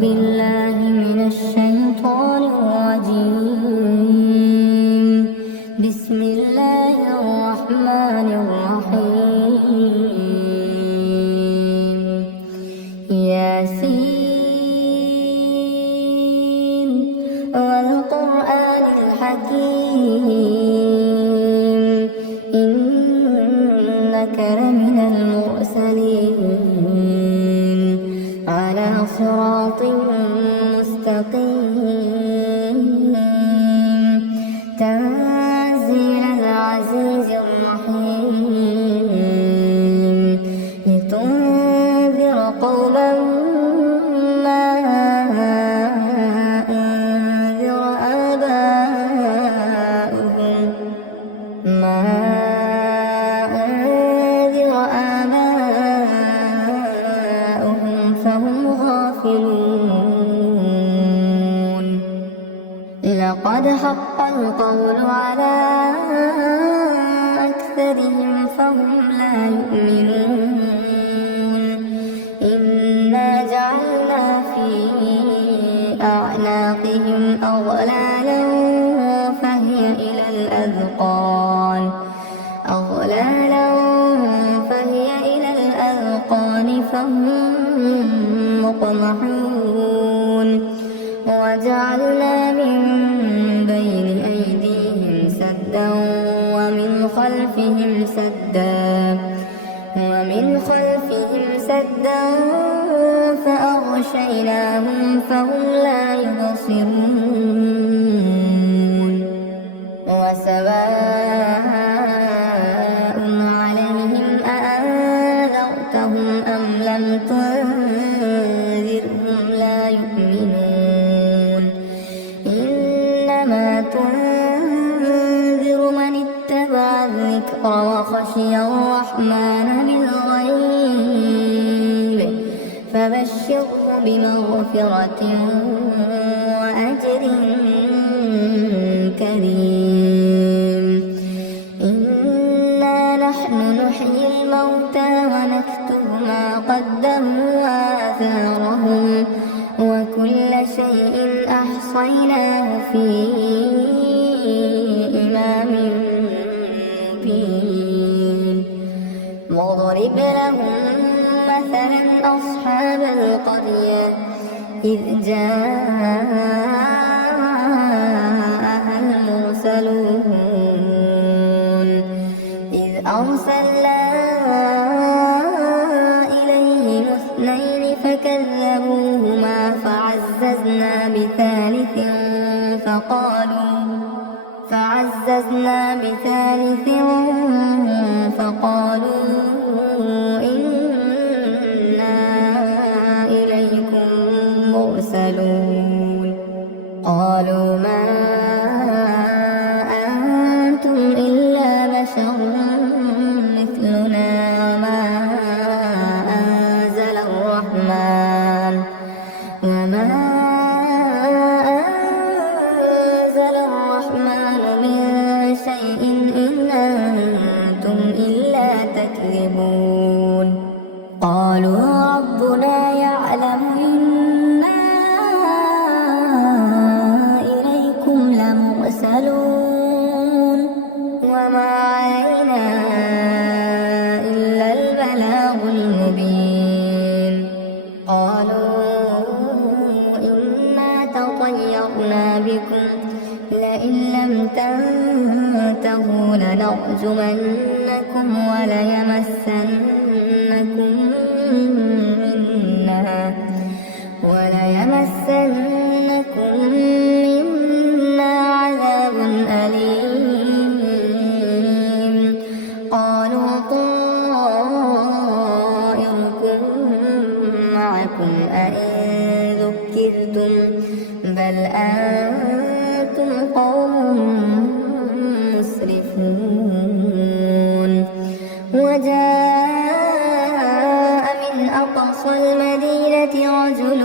بالله من الشيطان الرجيم. بسم الله الرحمن الرحيم. ياسين والقرآن الحكيم إنك لمن المرسلين على صراط مستقيم تنزيل العزيز الرحيم لتنذر قوما ما أنذر آباؤهم فهم غافلون. لقد حق القول على أكثرهم فهم لا يؤمنون. إنا جعلنا في أعناقهم أغلالا فهي إلى الأذقان فهم مقمحون. وجعلنا من بين أيديهم سدا ومن خلفهم سدا فأغشيناهم فهم لا يبصرون. وسواء عليهم أأنذرتهم أم لم تنذرهم لا يؤمنون. إنما تنذر من اتبع الذكر وخشي الرحمن بالغيب فبشره بمغفرة وأجر كريم. إنا نحن نحيي الموتى ونكتب ما قدموا وآثارهم وكل شيء أحصيناه في إمام مبين. واضرب لهم مثلا أصحاب القرية إذ جاءها المرسلون إذ أرسلنا إليهم اثنين فكذبوهما فعززنا بثالث فقالوا إنا إليكم مرسلون. قالوا ما أنتم إلا بشر مثلنا وما أنزل الرحمن من شيء إن أنتم إلا تكذبون. قالوا ربنا يعلم إنا إليكم لمرسلون وما علينا إلا البلاغ المبين. قالوا إنا تطيرنا بكم لئن لم تنتهوا لنرجمنكم وليمسنكم منا عذاب أليم. قالوا طائركم معكم أئن ذكرتم بل أنتم قوم مسرفون. وجاء من أقصى المدينة رجل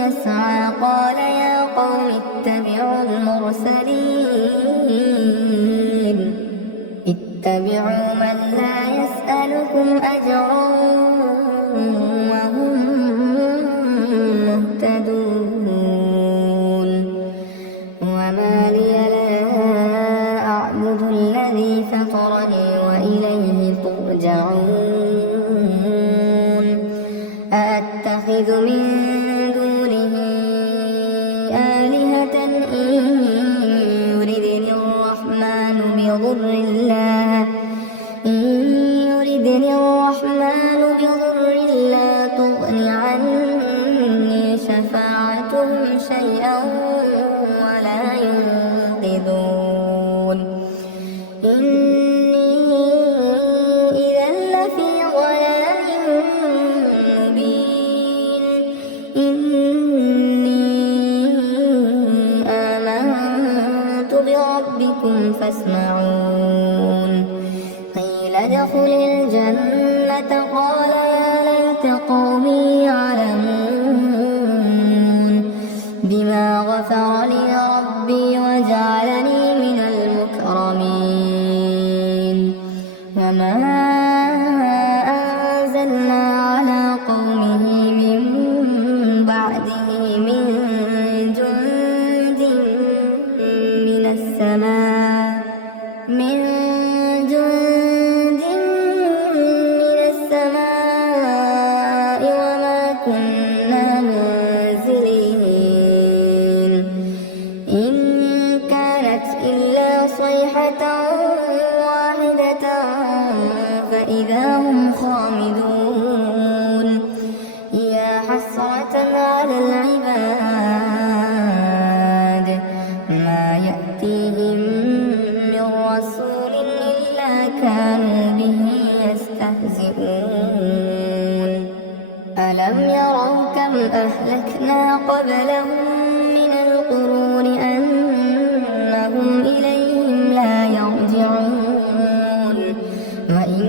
يسعى قال يا قوم اتبعوا المرسلين اتبعوا من لا يسألكم أجرا وهم مهتدون وما لي لا أعبد الذي فطرني وإليه ترجعون أأتخذ من دونه آلهة إن يردني الرحمن بضر لا تغن عني شفاعتهم شيئا ولا ينقذون إني إذا لفي ضلال مبين إني آمنت بربكم فاسمعون قيل ادخل الجنة قال يا ليت قومي يعلمون بما غفر لي ربي وجعلني من المكرمين وما أنزلنا على قومه من بعده من جند من السماء وما كنا منزلين إن كانت إلا صيحة واحدة فإذا هم خامدون يا حسرة على العباد ما يأتيهم من رسول إلا كانوا به يستهزئون ألم يروا كم أهلكنا قبلهم من القرون أنهم إليهم لا يرجعون وإن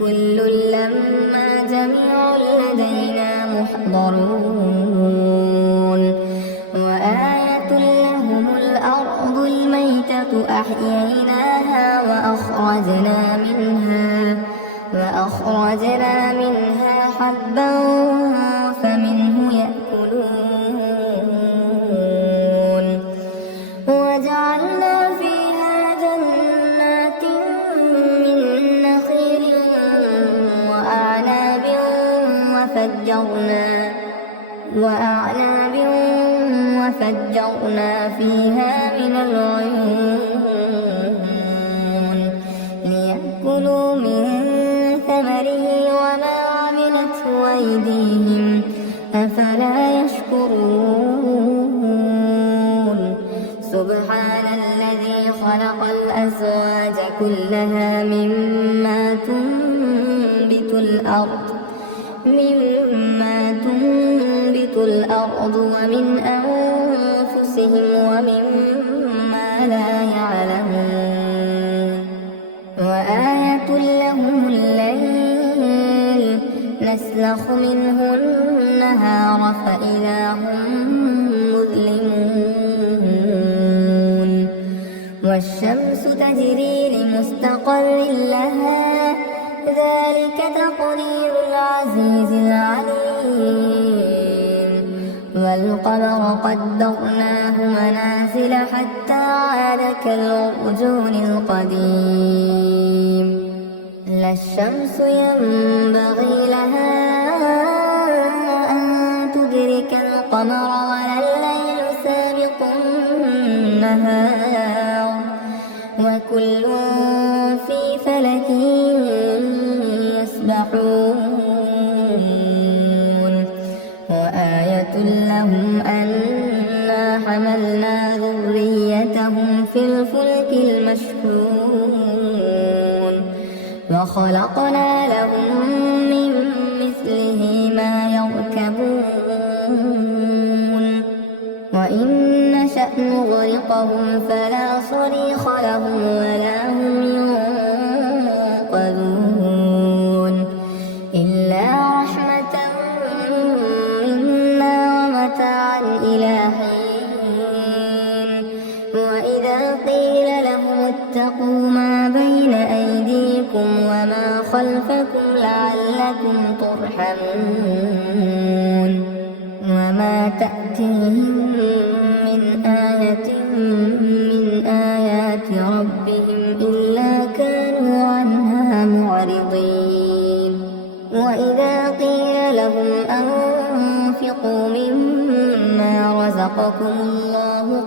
كل لما جميع لدينا محضرون وآية لهم الأرض الميتة أحييناها وأخرجنا منها حبا فمنه يأكلون وجعلنا فيها جنات من نخيل وأعناب وفجرنا فيها من العيون ليأكلوا من ثمره وما عملته أيديهم أفلا يشكرون سبحان الذي خلق الأزواج كلها مما تنبت الأرض ومن أنفسهم ومما لا يعلمون وآية لهم الليل نسلخ منه النهار فإذا هم مظلمون والشمس تجري لمستقر لها ذلك تقدير العزيز العليم والقمر قدرناه منازل حتى عاد كالعرجون القديم لا الشمس ينبغي لها أن تدرك القمر ولا الليل سابق النهار وكل في فلك يسبحون وآية لهم أنا حملنا ذريتهم في الفلك المشحون وخلقنا لهم من مثله ما يركبون وإن نشأ نغرقهم فلا صريخ لهم ولا هم ينقذون إلا رحمة منا ومتاعا إلى حين وإذا قيل لهم اتقوا ما بين أيديكم وما خلفكم لعلكم ترحمون وما تأتيهم من آية من آيات ربهم إلا كانوا عنها معرضين وإذا قيل لهم أنفقوا مما رزقكم الله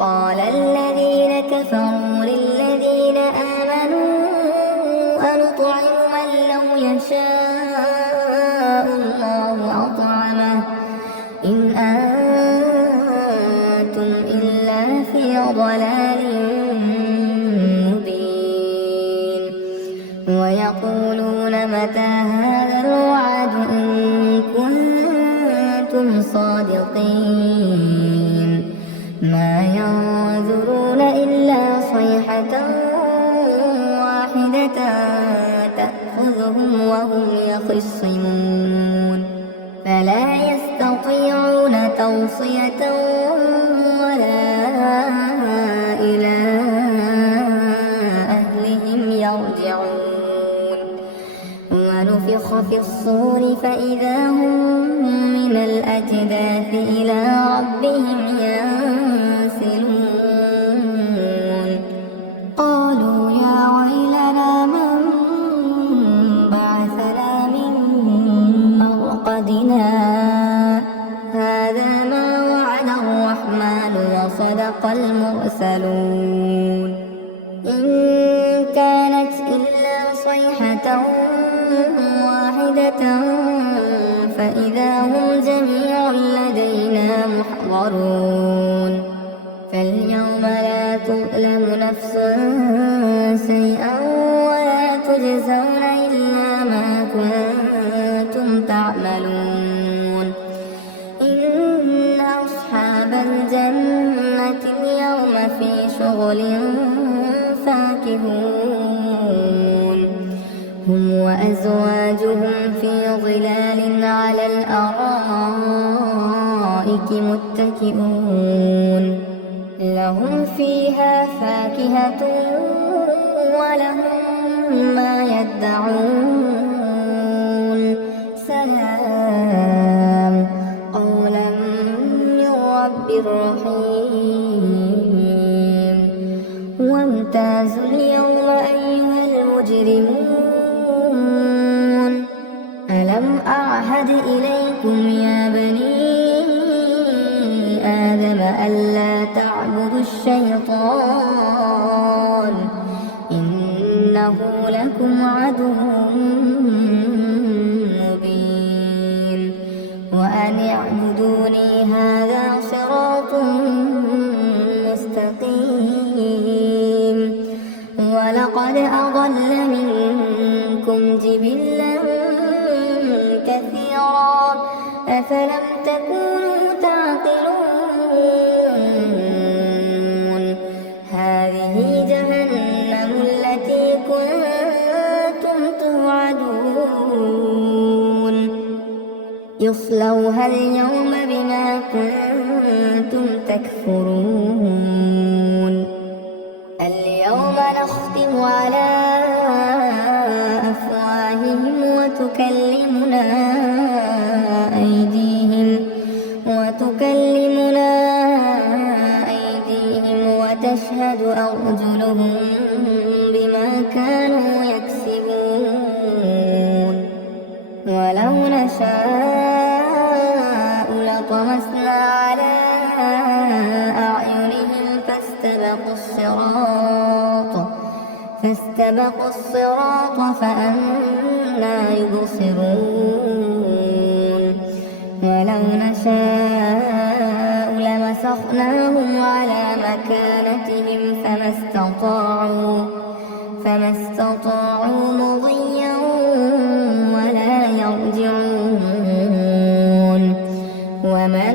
قال الذين كفروا للذين آمنوا أنطعم من لو يشاء الله أطعمه إن أنتم إلا في ضلال مبين ويقولون متى هذا الوعد إن كنتم صادقين ما ينظرون إلا صيحة واحدة تأخذهم وهم يخصمون فلا يستطيعون توصية ولا إلى أهلهم يرجعون ونفخ في الصور فإذا هم من الأجداث إلى ربهم ينسلون قالوا يا ويلنا من بعثنا من مرقدنا هذا ما وعد الرحمن وصدق المرسلون إن كانت إلا صيحة واحدة فإذا هم جميع لدينا محضرون فاليوم لا تظلم نفس شيئا ولا تجزون إلا ما كنتم تعملون إن أصحاب الجنة اليوم في شغل فاكهون هم وأزواجهم في ظلال على الأرائك متكئون لهم فيها فاكهة ولهم ما يدعون سلام قولا من رب رحيم وامتازوا اليوم أيها المجرمون ألم أعهد إليكم يا بني آدم ألا تعبدوا الشيطان إنه لكم عدو مبين وأن اعبدوني هذا صراط مستقيم ولقد أضل منكم جبلا كثيرا أفلم تكونوا تعقلون هذه جهنم التي كنتم توعدون يصلوها اليوم بما كنتم تكفرون اليوم نختم على أفواههم وتكلمنا أيديهم وتشهد أرجلهم بما كانوا يكسبون ولو نشاء لطمسنا على أعينهم فاستبقوا الصراط فأنى يبصرون ولو نشاء لمسخناهم على مكانتهم فما استطاعوا مضيا ولا يرجعون ومن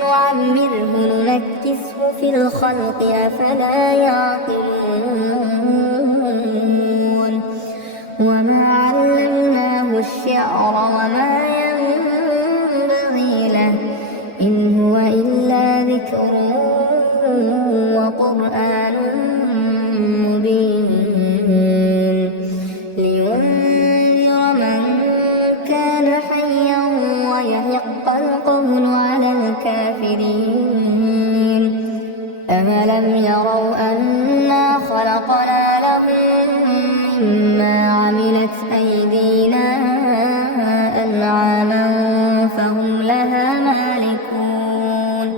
نعمره ننكسه في الخلق أفلا يعقلون وما علمناه الشعر وما ينبغي له إن هو إلا ذكر وقرآن مبين عملت أيدينا أنعاما فهم لها مالكون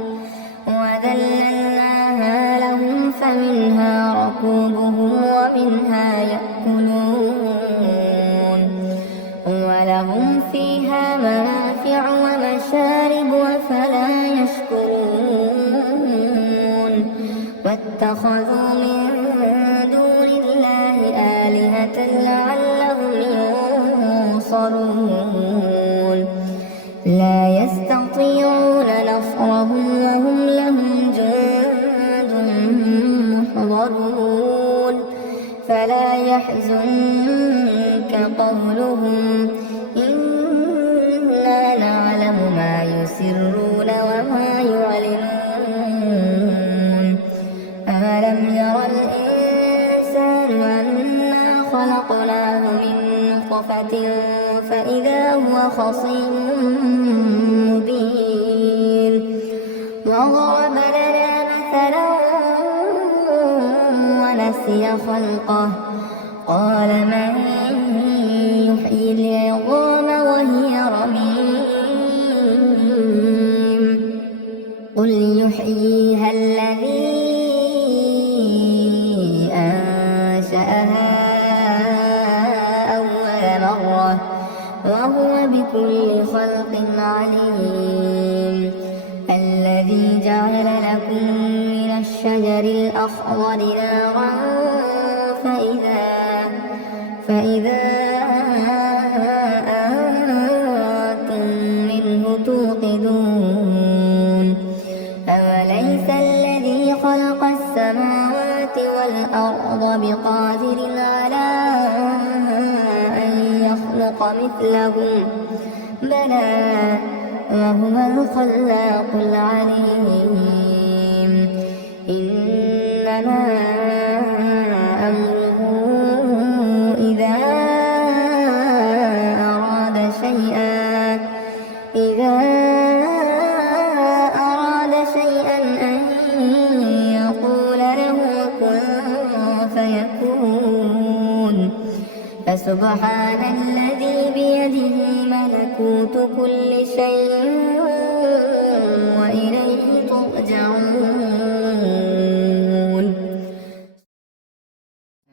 وذللناها لهم فمنها ركوبهم ومنها يأكلون ولهم فيها منافع ومشارب أفلا يشكرون واتخذوا من دون الله آلهة لعلهم ينصرون لا يستطيعون نصرهم وهم لهم جند محضرون فلا يحزنك قولهم إنا نعلم ما يسرون وما يعلنون ألم ير الإنسان أنا خلقناه من نطفة فإذا هو خصيم مبين وضرب لنا مثلا ونسي خلقه قال من يحيي العظام وهي رميم قل يحييها الذي أنشأها أول مرة وهو بكل خلق عليم الذي جعل لكم من الشجر الأخضر نارا فإذا أنتم منه توقدون أوليس الذي خلق السماوات والأرض بقادر على أن يخلق مثلهم بلى وهو الخلاق العليم إنما أمره إذا أراد شيئا أن يقول له كن فيكون فسبحان الذي بيده ملكوت كل شيء وإليه ترجعون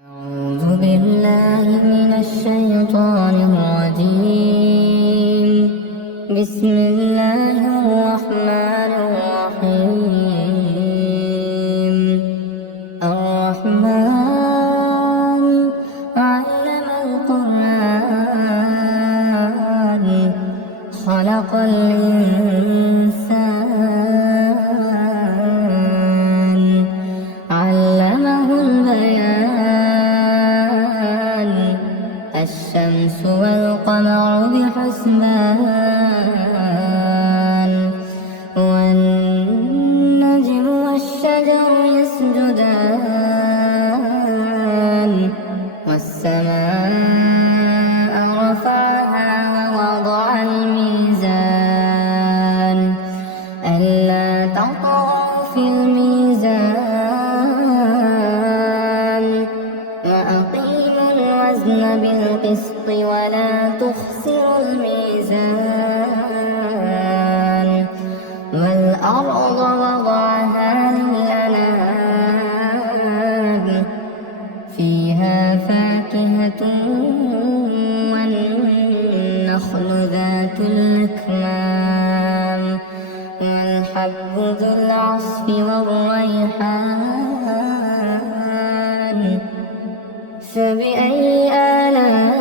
أعوذ بالله من الشيطان الرجيم بسم الله الرحمن الرحيم الرحمن علم القرآن خلق الإنسان علمه البيان الشمس والقمر بحسبان والنجم والشجر يسجدان والسماء رفعها ووضع الميزان ألا تطغوا في الميزان وأقيموا الوزن بالقسط ولا تخسروا الميزان والأرض وضعها للأنام فيها فاكهة والنخل ذات الأكمام والحب ذو العصف والريحان فبأي آلاء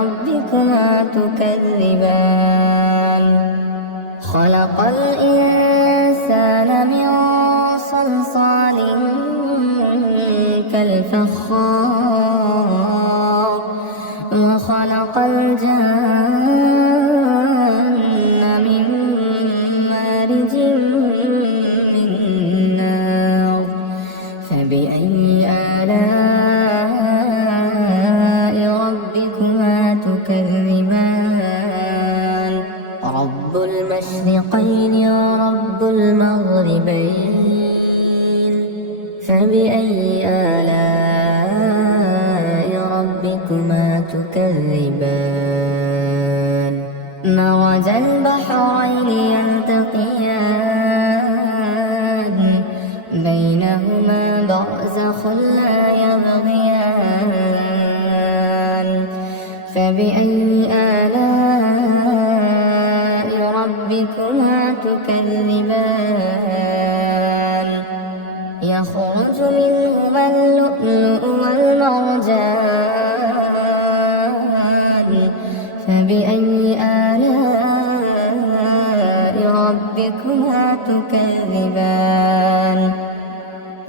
ربكما تكذبان خلق الإنسان من صلصال كالفخار وخلق الجن من مارج من نار فبأي آلاء ربكما تكذبان رب المشرقين ورب المغربين فبأي آلاء فبأي آلاء ربكما تكذبان يخرج منهما اللؤلؤ والمرجان فبأي آلاء ربكما تكذبان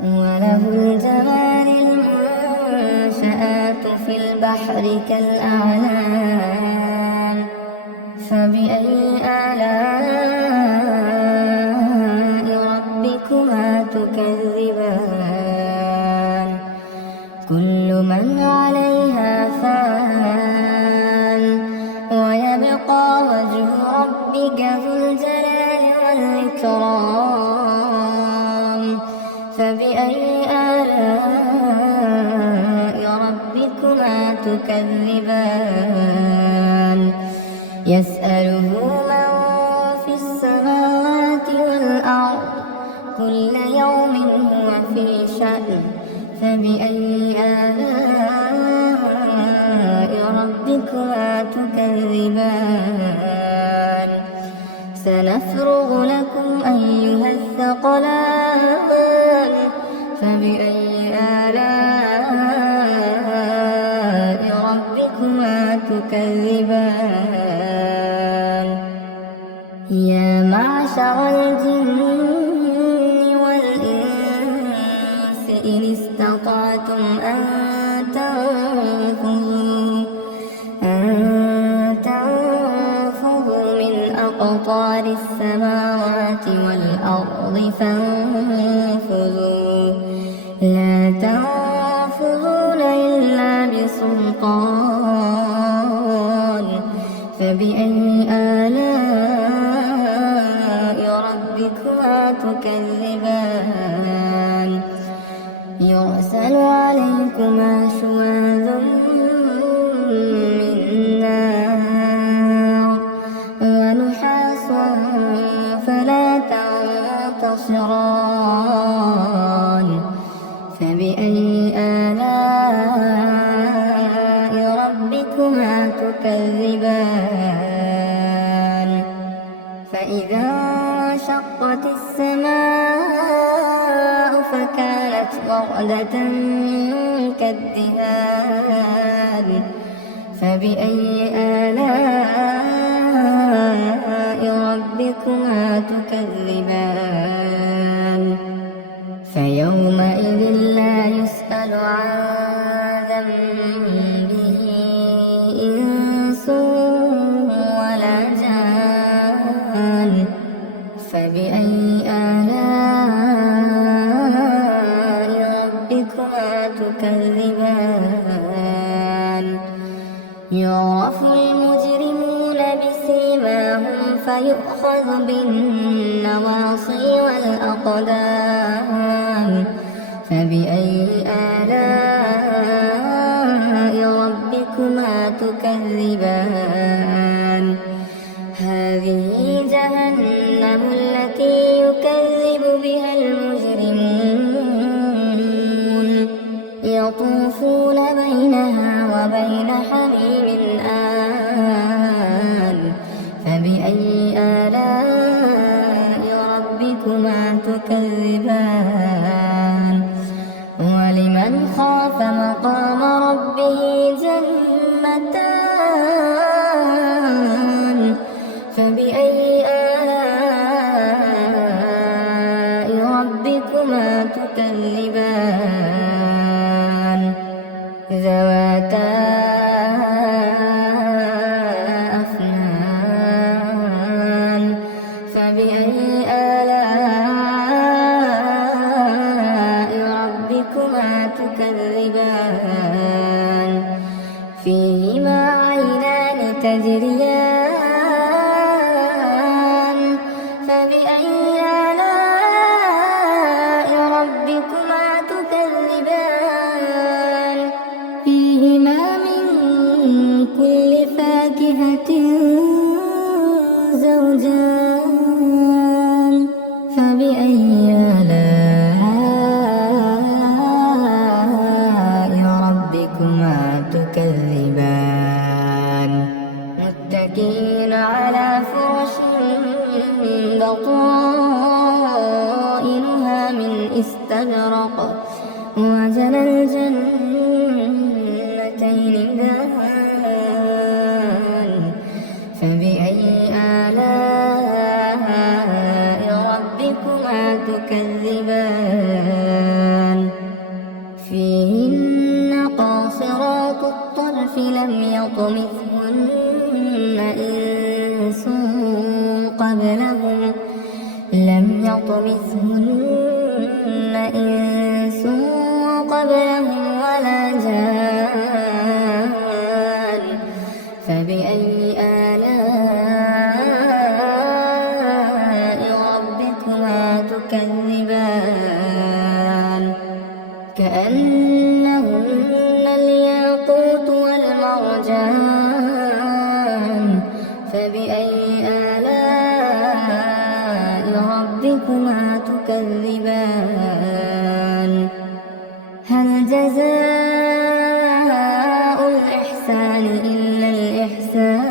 وله الجوار المنشآت في البحر كالأعلام فبأي آلاء ربكما تكذبان كل من عليها فان ويبقى وجه ربك ذو الجلال والإكرام فبأي آلاء ربكما تكذبان يسأله من في السماوات والأرض كل يوم هو في شأن فبأي آلاء ربكما تكذبان سنفرغ لكم أيها الثقلان فبأي آلاء ربكما تكذبان يا معشر الجن والإنس إن استطعتم أن تنفذوا من أقطار السماوات والأرض فانفذوا لا تنفذون إلا بسلطان فبأي آلاء ربكما تكذبان يرسل عليكما شواظ من نار ونحاس فلا تنتصران فبأي آلاء ربكما تكذبان فإذا انشقت السماء فكانت وردة كالدهان فبأي آلاء ربكما تكذبان فيومئذ لا يسأل عن ذنبه إنس ولا جان فبأي آلاء ربكما تكذبان يعرف المجرمون بسيماهم فيؤخذ بالنواصي والأقدام فبأي آلاء ربكما تكذبان هذه جهنم التي يكذب بها المجرمون يطوفون بينها وبين حميم آن فبأي آلاء ربكما تكذبان ولمن خاف مقام ربه جنتان فبأي آلاء ربكما تكذبان ذواتا أفنان فبأي آلاء ربكما تكذبان فيهما عينان تجريان فبأي آلاء ربكما تكذبان فيهما من كل فاكهة زوجان فبأي آلاء ربكما تكذبان لم يطمثهن إنس قبلهم ولا جان فبأي آلاء ربكما تكذبان كأنهن الياقوت والمرجان فبأي آلاء ربكما تكذبان هل جزاء الإحسان إلا الإحسان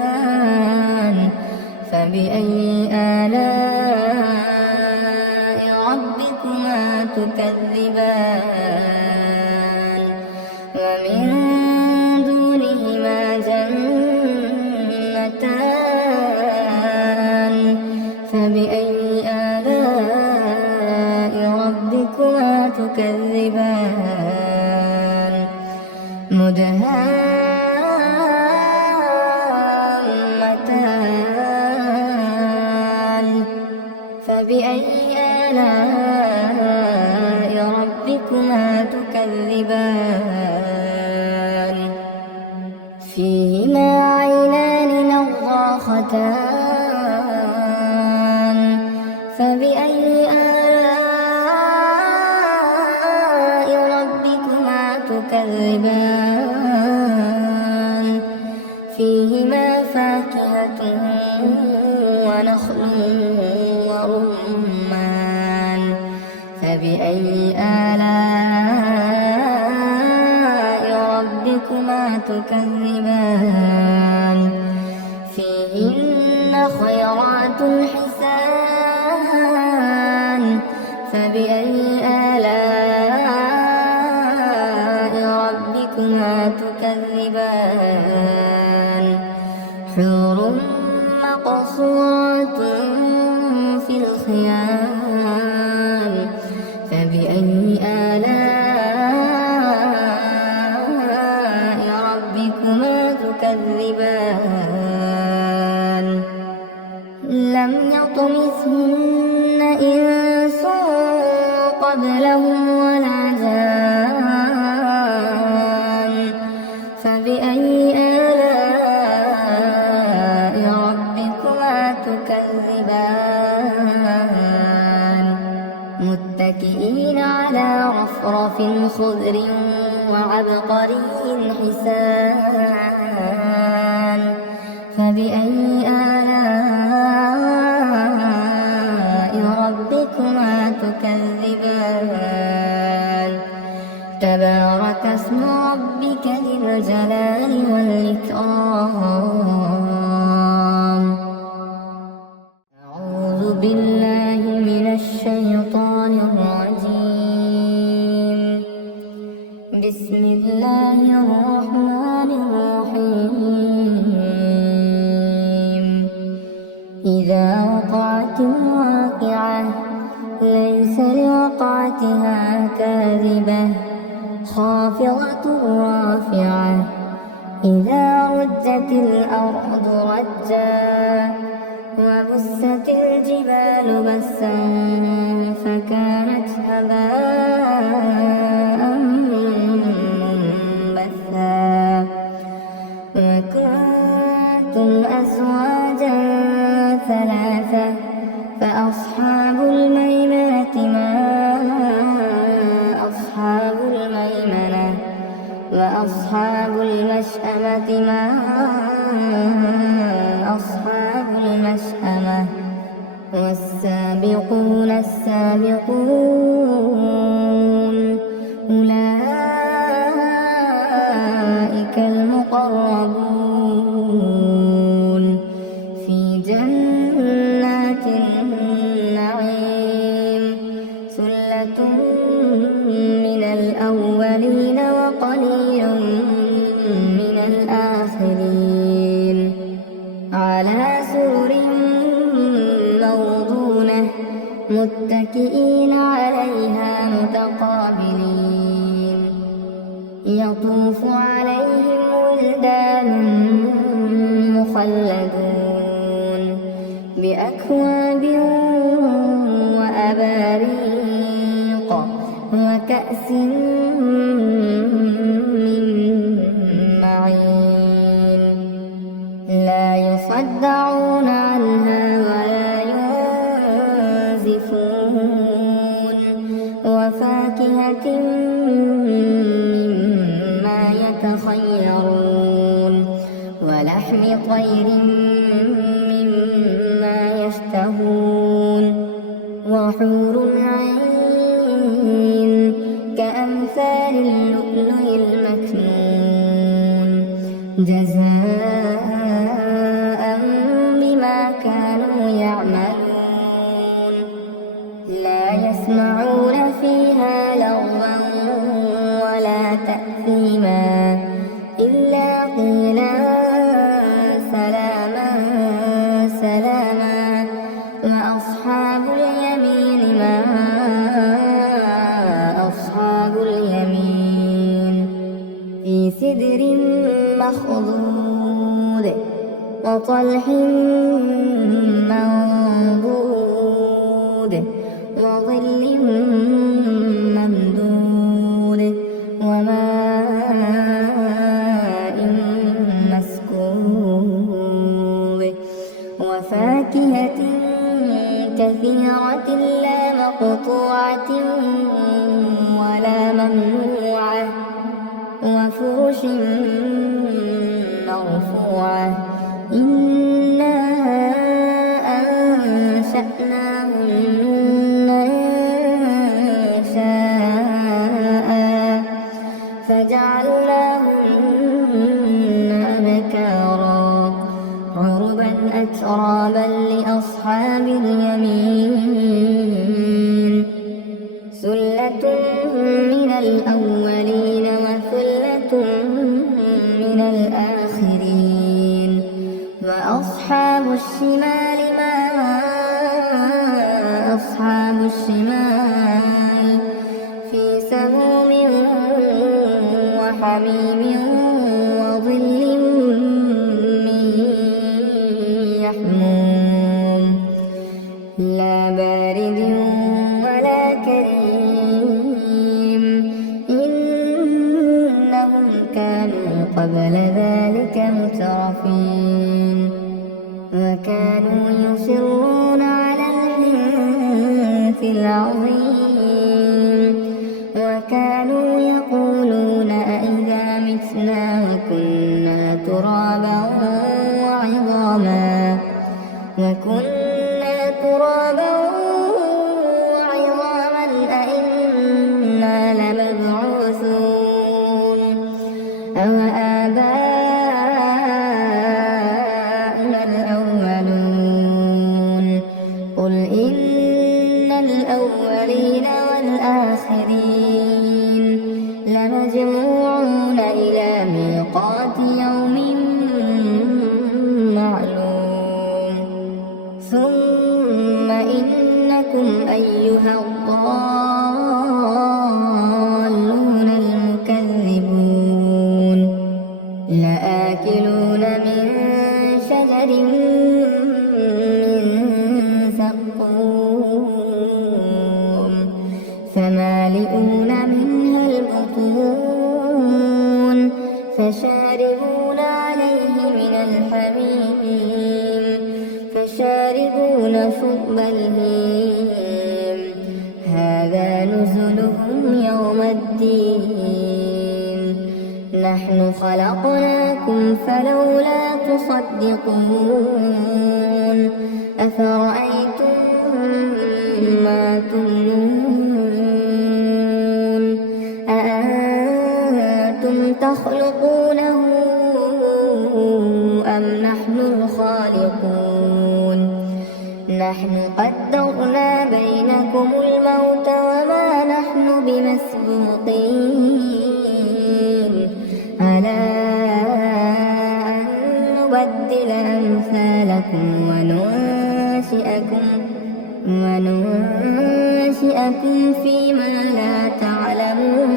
فبأي آلاء ربكما تكذبان ومن دونهما جنتان فبأي آلاء ربكما تكذبان مدهامتان فبأي آلاء ربكما تكذبان فيهما عينان نضاختان فبأي آلاء ربكما تكذبان فيهما فاكهة ونخل ورمان فبأي آلاء ربكما تكذبان فيهن خيرات حسان فبأي آلاء ربكما تكذبان حور مقصورات في الخيام فبأي آلاء ربكما تكذبان لم يطمثهن إنس قبلهم ولا جان فبأي آلاء ربكما تكذبان متكئين على رفرف خضر وعبقري حسان فبأي آلاء ربكما تكذبان تبارك اسم ربك ذي الجلال والإكرام أعوذ بالله من الشيطان الرجيم بسم الله الرحمن الرحيم إذا وقعت الواقعة ليس لوقعتها كاذبة خافضة رافعة إذا رجت الأرض رجا وبست الجبال بسا فكانت هباء منبثا وكنتم أزواجا ثلاثة فأصحاب الميمنة ما أصحاب الميمنة وأصحاب المشأمة ما أصحاب المشأمة والسابقون السابقون أولئك المقربون في جنات النعيم ثلة من الأولين وقليل من الآخرين على سرر موضونة متكئين عليها متقابلين يطوف عليهم ولدان مخلدون بأكواب وأباريق وكأس من معين لا يصدعون عنها ولا ينزفون وفاكهة مما يتخيرون ولحم طير مما يشتهون وحور عين كأمثال اللؤلؤ المكنون جزاء بما كانوا يعملون لا يسمعون فيها لغوا ولا تأثيما إلا قيلا سلاما سلاما وأصحاب اليمين ما أصحاب اليمين في سدر مخضود وطلح منضود وظل ممدود وماء مسكوب وفاكهة كثيرة لا مقطوعة ولا ممنوعة وفرش مرفوعة إنا أنشأناهن إنشاء فجعلناهن أبكارا عربا أترابا لأصحاب اليمين ثلة من الأولين وثلة من الآخرين وأصحاب الشمال ما أصحاب الشمال في سموم وحميم وظل من يحموم لا بارد ولا كريم إنهم كانوا قبل ذلك مترفين وكانوا يصرون على الحنث العظيم وكانوا يقولون أئذا متنا وكنا ترابا وعظاما وعظاما أئنا لمبعوثون أو آباؤنا الأولون قل إن الأولين والآخرين لمجموعون إلى ميقات يوم معلوم ثم إنكم أيها الضالون المكذبون لآكلون من شجر من زقوم فمالئون منها البطون فشاربون عليه من الحميم فشاربون شرب الهيم هذا نزلهم يوم الدين نحن خلقناكم فلولا تصدقون أفرأيتم ما تمنون أأنتم تخلقونه أم نحن الخالقون نحن قدرنا بينكم الموت وما نحن بمسبوقين على أن نبدل أمثالكم وننشئكم فيما لا تعلمون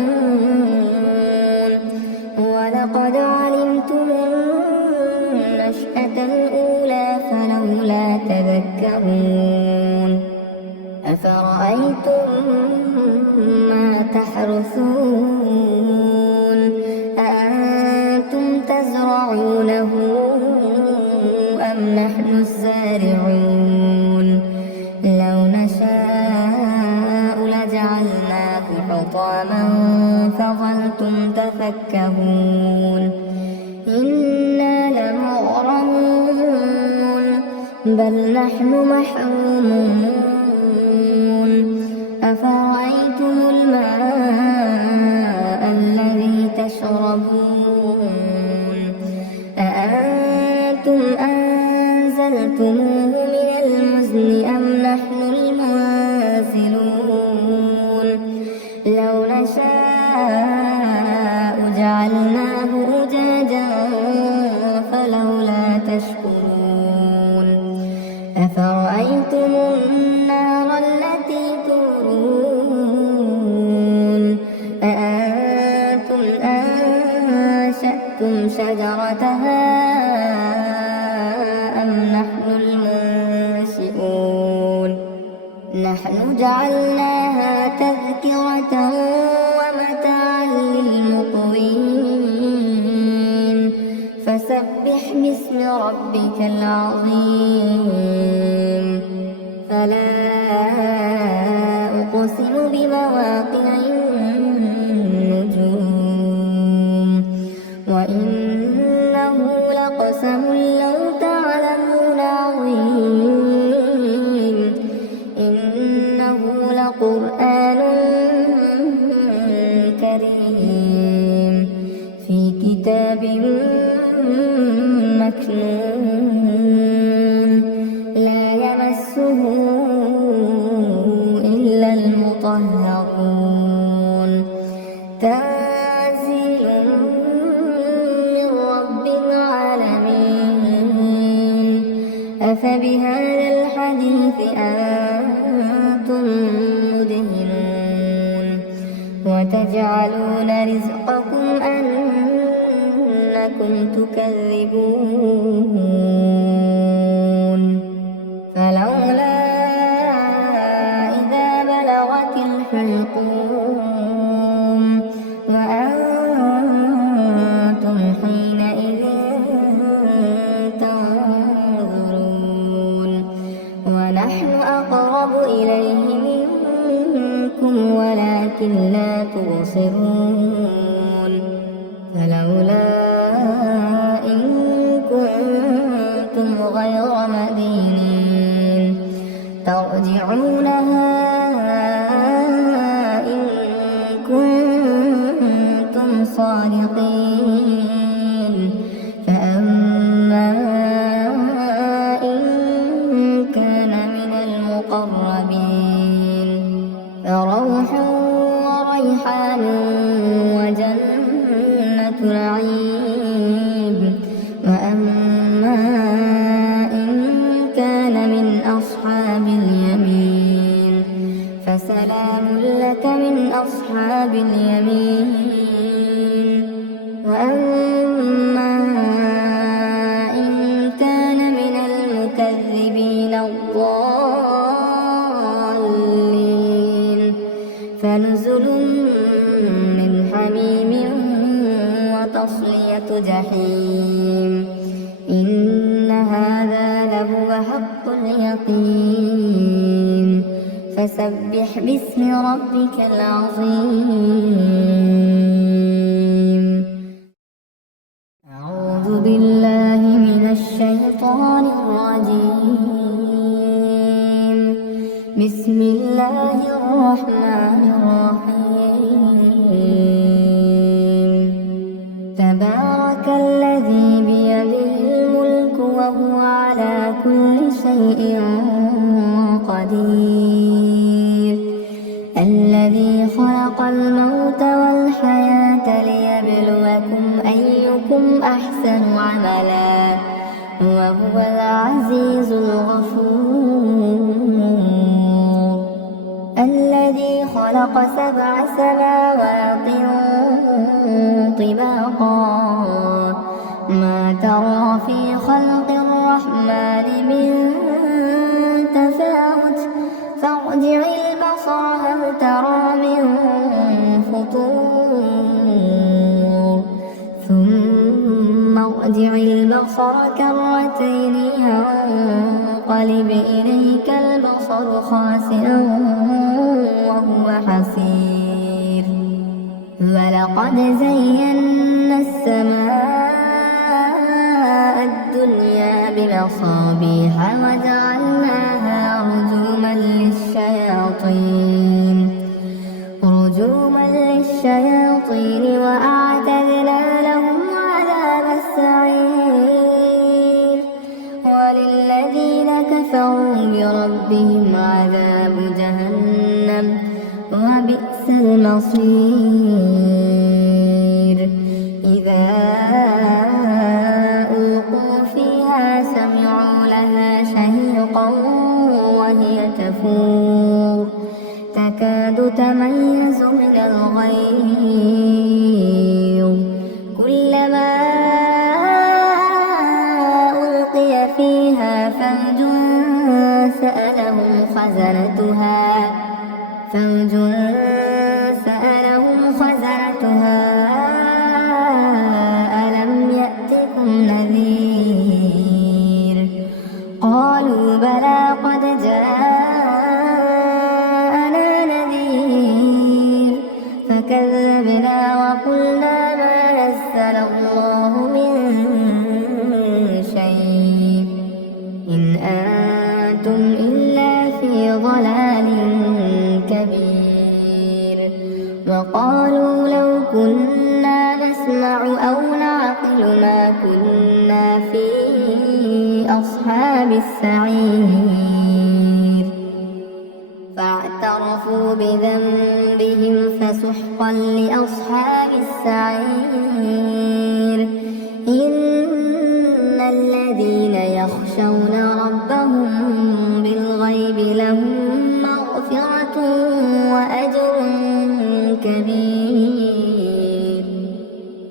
ولقد علمتم النشأة الأولى فلولا تذكرون أفرأيتم ما تحرثون أأنتم تزرعونه أم نحن الزارعون لو نشاء لجعلناه حطاما فظلتم تفكهون إنا لمغرمون بل نحن محرومون أفرأيتم الماء الذي تشربون أأنتم أنزلتموه من المزن أم نحن المنزلون لو نشاء جعلناه أجاجا فلولا تشكرون أفرأيتم النار التي تورون أأنتم أنشأتم شجرتها أم نحن المنشئون نحن جعلناها تذكرة ومتاعا للمقوين فسبح باسم ربك العظيم فلا أقسم بمواقع النجوم وإنه لقسم لو تعلمون عظيم إنه لقرآن كريم في كتاب مكنون لا يمسه إلا المطهرون تنزيل من رب العالمين أفبهذا الحديث أنتم مدهنون وتجعلون رزقكم أنكم تكذبون فلولا إذا بلغت الحلقوم وأنتم حينئذ تنظرون ونحن أقرب إليه منكم ولكن لا تبصرون فلولا إن كنتم غير مدينين ترجعونها إن كنتم صادقين فأما إن كان من المقربين فروح وريحان وجنة نعيم وأما إن كان من أصحاب اليمين فسلام لك من أصحاب اليمين وأما إن كان من المكذبين الضالين فنزل من حميم وتصلية جحيم إن هذا لهو حق اليقين فسبح باسم ربك العظيم أعوذ بالله من الشيطان الرجيم بسم الله الرحمن الرحيم تبارك الذي بيده الملك وهو على كل شيء قدير الذي خلق الموت والحياة ليبلوكم أيكم أحسن عملا وهو العزيز الغفور الذي خلق 7 سماوات طباقا ما ترى في خلق الرحمن من تفاوت فارجع البصر هل ترى من فطور ثم ارجع البصر كرتين ينقلب إليك البصر خاسئا وهو حسير ولقد زينا السماء الدنيا بمصابيح وجعلناها رجوما للشياطين وأعتدنا لهم عذاب السعير وللذين كفروا بربهم عذاب جهنم وبئس المصير إذا ألقوا فيها سمعوا لها شهيقا وهي تفور تكاد تميز من الغيظ كلما ألقي فيها فوج سألهم خزنتها ألم يأتكم نذير قالوا بلى قد جاءنا نذير فكذبنا وقلنا ما نزل الله من شيء إن أنتم إلا في ضلال كبير وقالوا لو كنا نسمع أو نعقل ما كنا في أصحاب السعير فاعترفوا بذنبهم فسحقا لأصحاب السعير إن الذين يخشون ربهم بالغيب لهم مغفرة وأجر كبير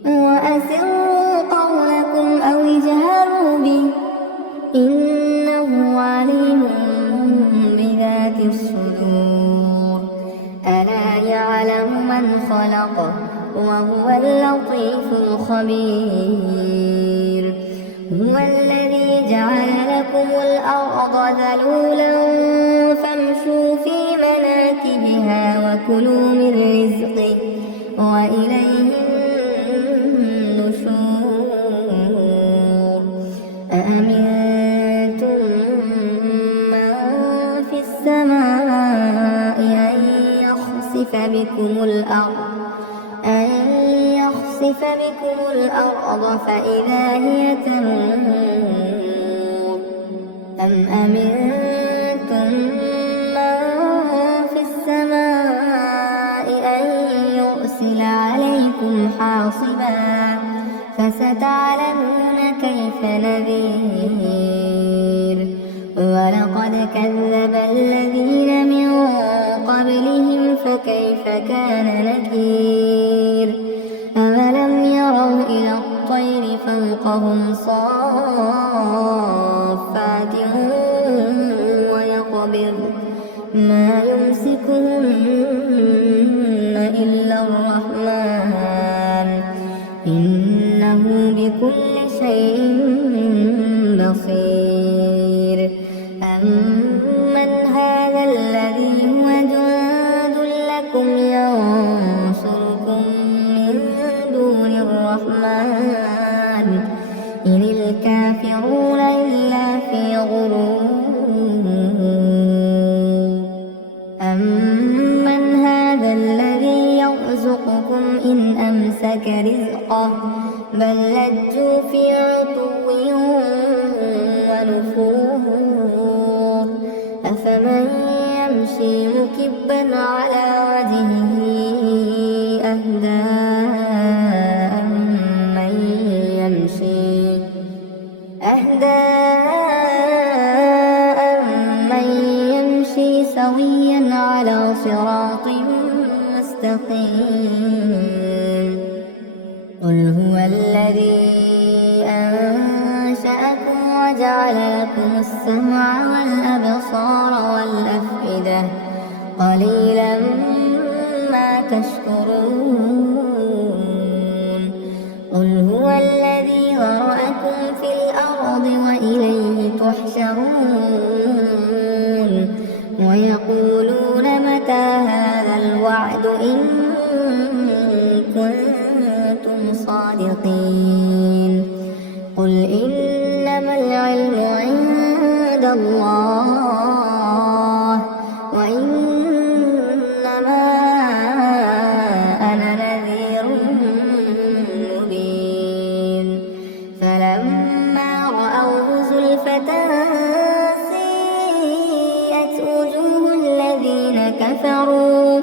وأسروا قولكم أو اجهروا به إنه عليم بذات الصدور ألا يعلم من خلق وهو اللطيف الخبير هو الذي جعل لكم الأرض ذلولا فامشوا في مناكبها وكلوا من رزقه وإليه النشور أأمنتم من في السماء أن يخسف بكم الأرض فإذا هي تمور أم أمنتم من في السماء أن يرسل عليكم حاصبا فستعلمون كيف نذير ولقد كذب الذين من قبلهم فكيف كان نكير أولم يروا إلى الطير فوقهم صافات ويقبض ما يمسكهن إلا الرحمن إنه بكل شيء بصير أمن هذا الذي هو جند لكم ينصركم من دون الرحمن إن الكافرون إلا في غرور أمن هذا الذي يرزقكم إن أمسك رزقه بل لجوا في عتو ونفور أفمن يمشي مكبا على وجهه أهدى أمن يمشي سويا على مستقيم قل هو الذي أنشأكم وجعل لكم السمع والأبصار والأفئدة قليلا ما تشكرون قل هو الذي ذرأكم في الأرض وإليه تحشرون ويقولون متى هذا الوعد إن كنتم صادقين قل إنما العلم عند الله وإنما أنا نذير مبين فلما رأوه زلفة سيئت وجوه الذين كفروا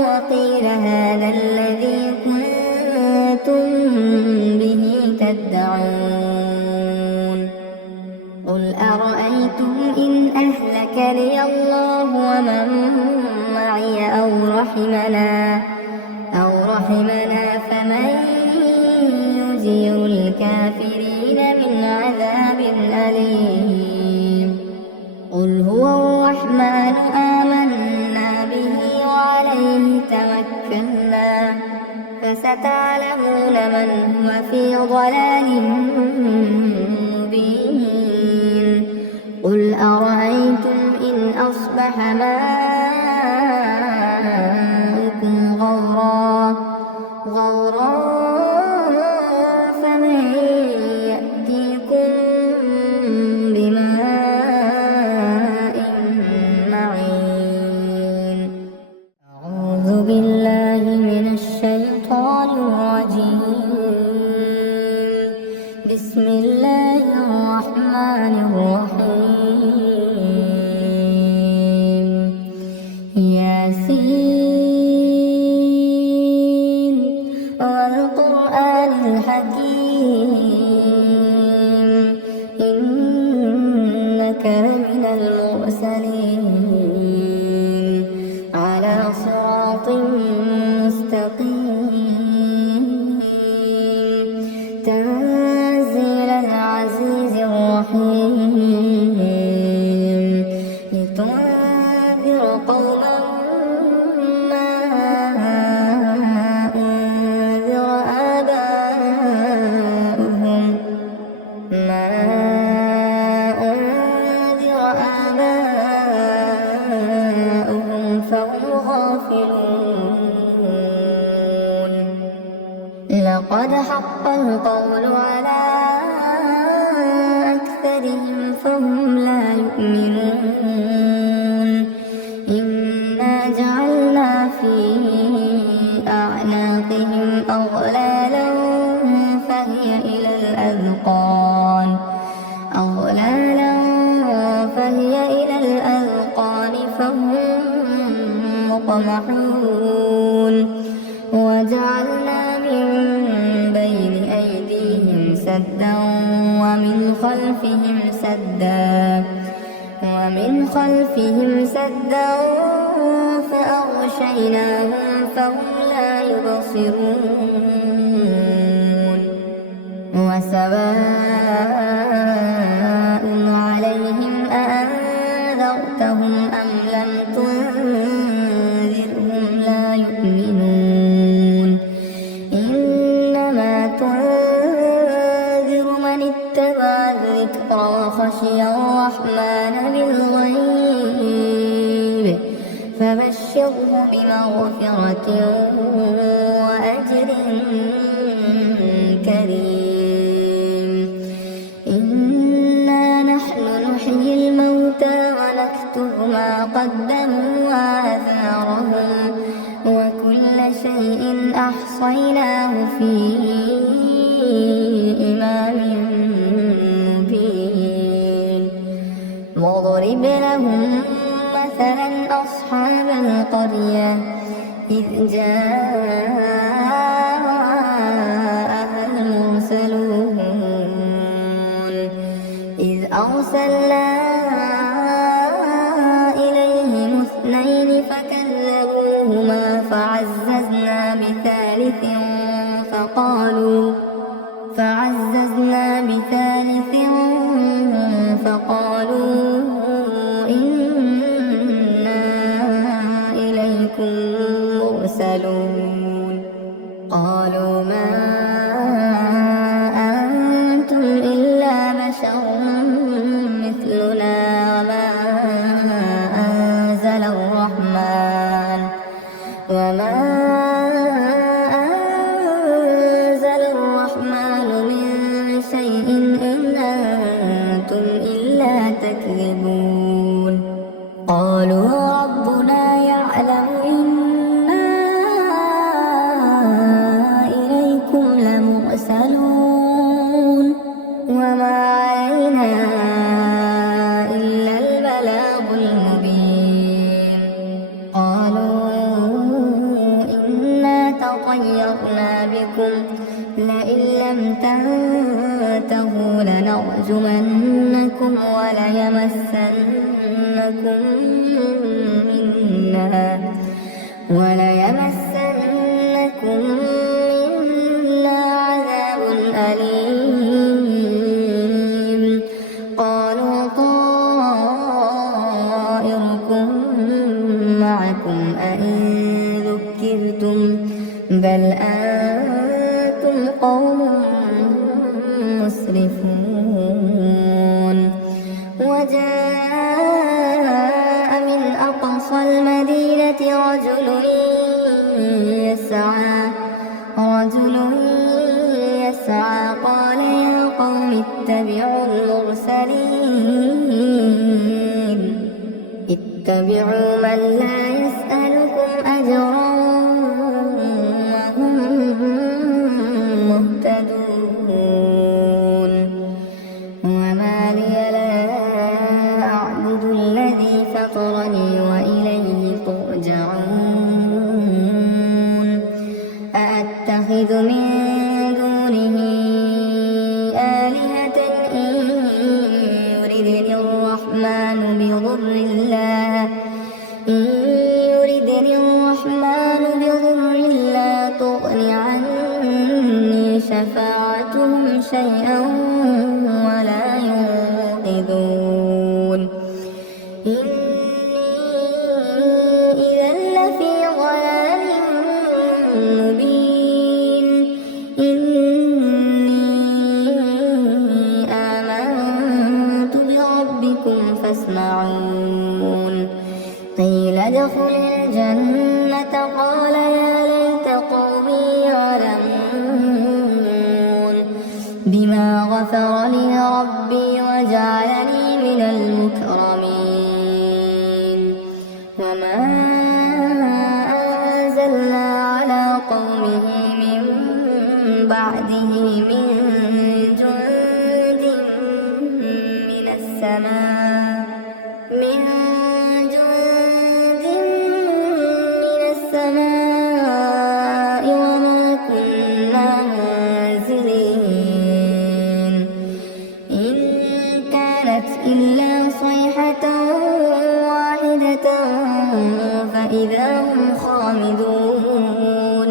وقيل هذا الذي كنتم به تدعون قل أرأيتم إن أهلكني الله ومن معي أو رحمنا فمن يجير الكافرين من عذاب أليم قل هو الرحمن آمنا به وعليه توكلنا فستعلمون من هو في ضلال مبين قل أرأيتم إن أصبح ماؤكم غورا فمن يأتيكم بماء معين أعوذ بالله من الشيطان الرجيم بسم الله الرحمن الرحيم ياسين والقرآن الحكيم إنك لمن المرسلين على صراط مستقيم تنزيل العزيز الرحيم لتنذر قوما ما أنذر آباؤهم فهم غافلون لقد حق القول على أكثرهم فهم لا يؤمنون إنا جعلنا في أعناقهم أغلالا فهي إلى الأذقان فهم مقمحون وجعلنا من بين أيديهم سدا ومن خلفهم سدا فأغشيناهم فهم لا يبصرون وسواء عليهم أأنذرتهم أم لم تنذرهم لا يؤمنون إنما تنذر من اتبع الذكر وخشي الرحمن بالغيب فبشره بمغفرة وأجر كريم إنا نحن نحيي الموتى ونكتب ما قدموا وآثارهم وكل شيء أحصيناه في إمام مبين واضرب لهم مثلا أصحاب القرية إذ جاءها المرسلون إذ أرسلنا إليهم اثنين فعززنا بثالث فقالوا إنا إليكم مرسلون قالوا ما أنتم إلا بشر مثلنا وما أنزل الرحمن من شيء إن أنتم إلا تكذبون قالوا ربنا يعلم إنا إليكم لمرسلون وما علينا إلا البلاغ المبين قالوا طيرنا بكم لئن لم تنتهوا لنرجمنكم وليمسنكم منا عذاب أليم قالوا طائركم معكم أئن ذكرتم بل أنتم قوم مسرفون وجاء من أقصى المدينة رجل يسعى قال يا قوم اتبعوا المرسلين اتبعوا من لا يسألكم أجرا مهتدون وما لي لا أعبد الذي فطرني وإليه ترجعون أأتخذ من دونه آلهة إن يردني الرحمن بضر لا تغن عني شفاعتهم شيئا ولا ينقذون إني إذا لفي ضلال مبين إني آمنت بربكم فاسمعون قيل ادخل الجنة قال يا ليت قومي يعلمون بما غفر لي ربي وجعلني من المكرمين وما أنزلنا على قومه من بعده من جند من السماء وما كنا منزلين إن كانت إلا صيحة واحدة فإذا هم خامدون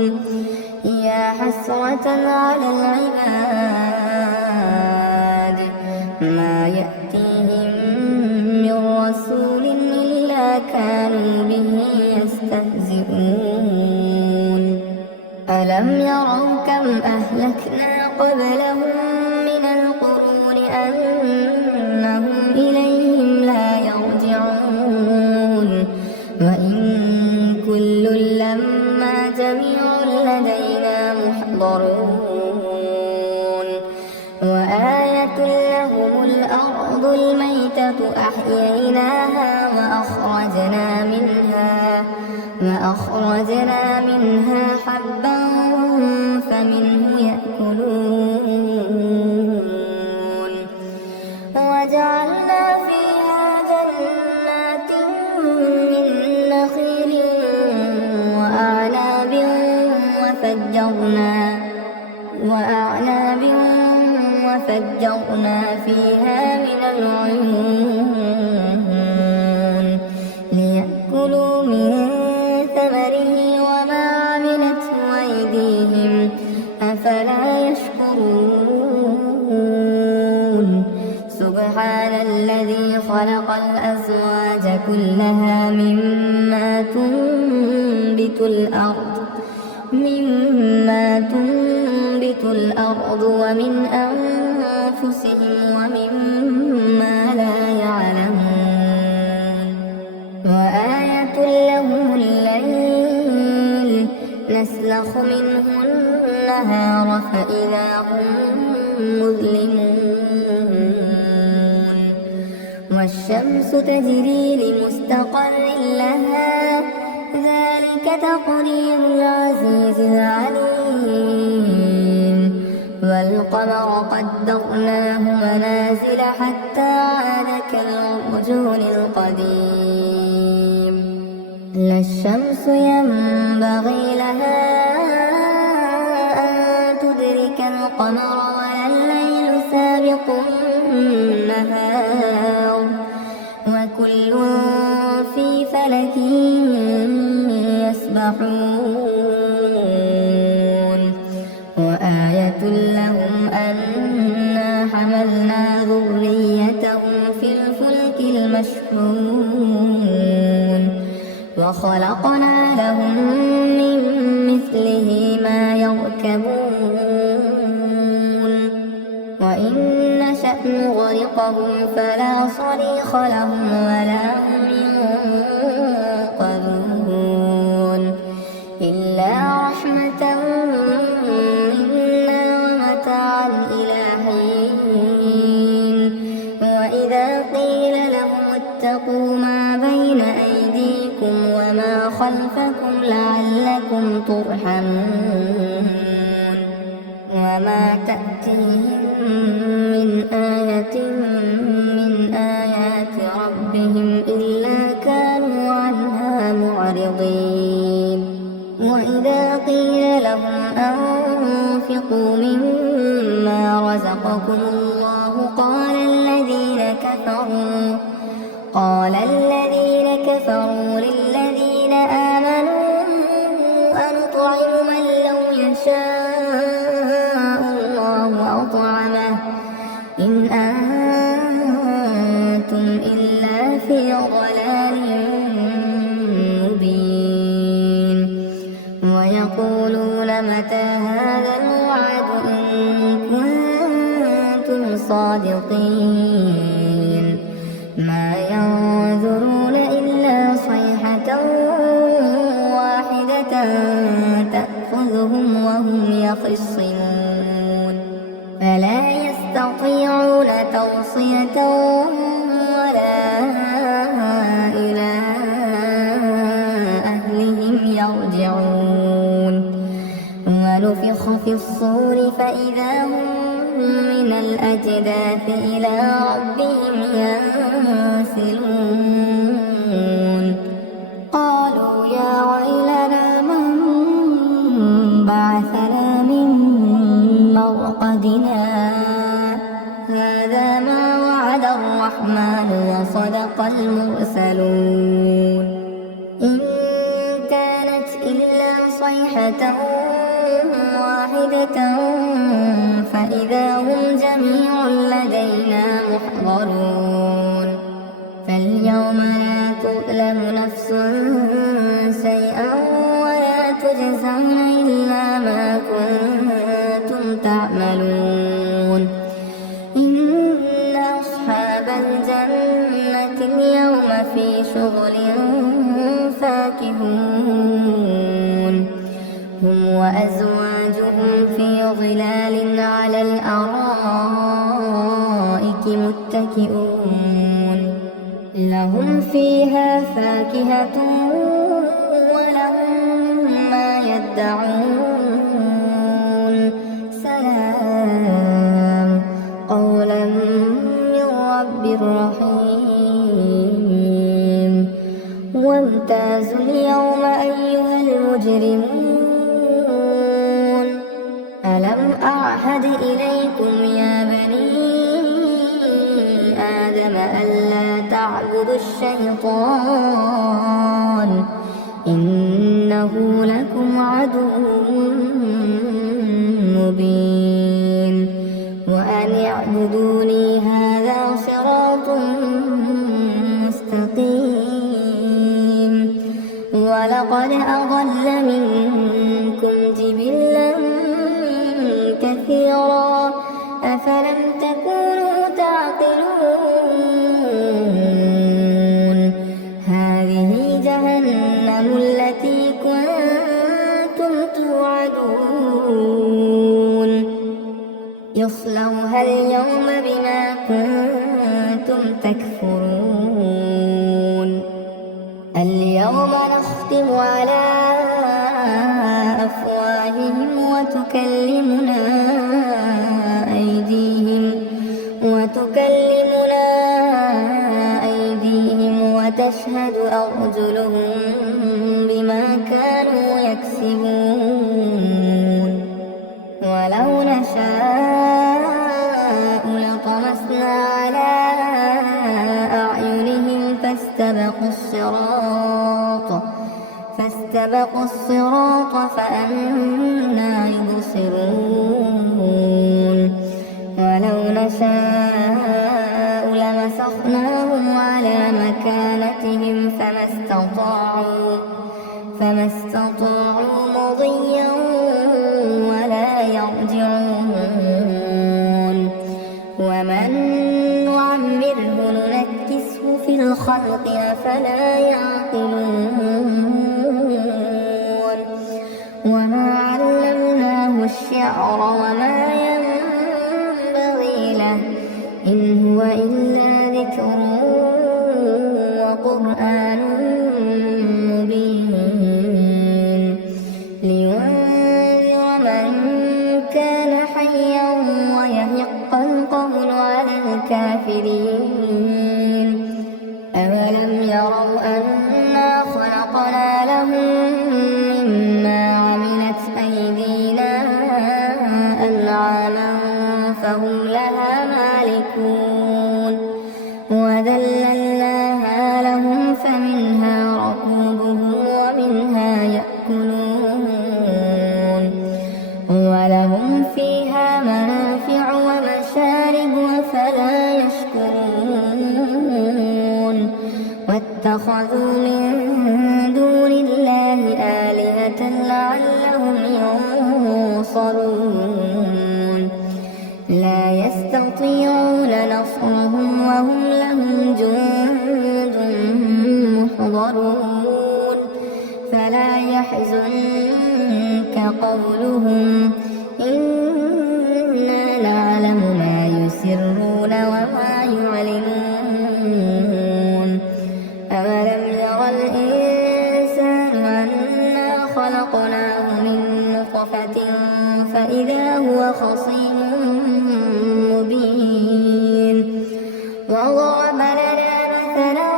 يا حسرة على العباد ما يأتيهم من رسول إلا كانوا به يستهزئون ألم يروا كم أهلكنا قبلهم من القرون أنهم إليهم لا يرجعون وإن كل لما جميع لدينا محضرون وآية لهم الأرض الميتة أحييناها وأخرجنا منها حبا فمنه يأكلون وجعلنا فيها جنات من نخيل وأعناب وفجرنا فيها من العيون ليأكلوا من ثمره وما عملته أيديهم فلا يشكرون سبحان الذي خلق الأزواج كلها مما تنبت الأرض ومن أنفسهم ومما لا يعلمون وآية لهم الليل نسلخ منه النهار فإذا هم مظلمون والشمس تجري لمستقر لها ذلك تقدير العزيز العليم والقمر قدرناه منازل حتى عاد كالعرجون القديم لا الشمس ينبغي لها أن تدرك القمر ولا الليل سابق النهار وكل في فلك يسبحون وآية لهم أنا حملنا ذريتهم في الفلك المشحون وخلقنا لهم من مثله ما يركبون وإن نشأ نغرقهم فلا صريخ لهم ولا هم ينقذون إلا رحمة منا ومتاعا إلى حين وإذا قيل لهم اتقوا ما بين أيديكم وما خلفكم لعلكم ترحمون وما تأتيهم من آية من آيات ربهم إلا كانوا عنها معرضين وإذا قيل لهم أنفقوا مما رزقكم الله قال الذين كفروا للذين آمنوا أنطعم من لو يشاء الله أطعمه إن أنتم إلا في ضلال مبين ويقولون متى هذا الوعد إن كنتم صادقين ما ينظرون إلا صيحة واحدة تأخذهم وهم يخصمون فلا يستطيعون توصية ولا إلى أهلهم يرجعون ونفخ في الصور فإذا هم من الأجداث إلى ربهم ينسلون قالوا يا ويلنا من بعثنا من مرقدنا هذا ما وعد الرحمن وصدق المرسلون إن كانت إلا صيحة واحدة فإذا هم جميع لدينا محضرون فاليوم لا تظلم نفس شيئا ولا تجزون إلا ما كنتم تعملون إن أصحاب الجنة اليوم في شغل فاكهون هم وأزواجهم في ظلال على الأرائك متكئون لهم فيها فاكهة ولهم ما يدعون سلام قولا من رب رحيم وامتازوا اليوم أيها المجرمون ألم أعهد إليكم يا بني آدم ألا تعبدوا الشيطان إنه لكم عدو مبين وأن اعبدوني هذا صراط مستقيم ولقد أضل منكم جبلا كثيرا أفلم تكونوا تعقلون هذه جهنم التي كنتم توعدون يصلوها اليوم بما كنتم تكفرون اليوم نختم على أفواههم وتكلمنا أيديهم وتشهد أرجلهم بما كانوا يكسبون ولو نشاء لطمسنا على أعينهم فاستبقوا الصراط فأنى يبصرون ولو نشاء لمسخناهم على مكانتهم فما استطاعوا مضيا ولا يرجعون ومن نعمره ننكسه في الخلق أفلا يعقلون وما علمناه الشعر وما ينبغي له إن هو إلا ذكر وقرآن مبين لينذر من كان حيا ويحق القول على الكافرين أولم يروا أنا خلقنا لهم مما عملت أيدينا أنعاما فهم لها مالكون وذللناها لهم فمنها ركوبهم ومنها يأكلون ولهم فيها منافع ومشارب أفلا يشكرون واتخذوا من دون الله آلهة لعلهم ينصرون لا يستطيعون نصرهم وهم لهم جند محضرون فلا يحزنك قولهم إنا نعلم ما يسرون وما يعلنون أولم ير الإنسان أنا خلقناه من نطفة فإذا هو خصيم مبين وضرب لنا مثلا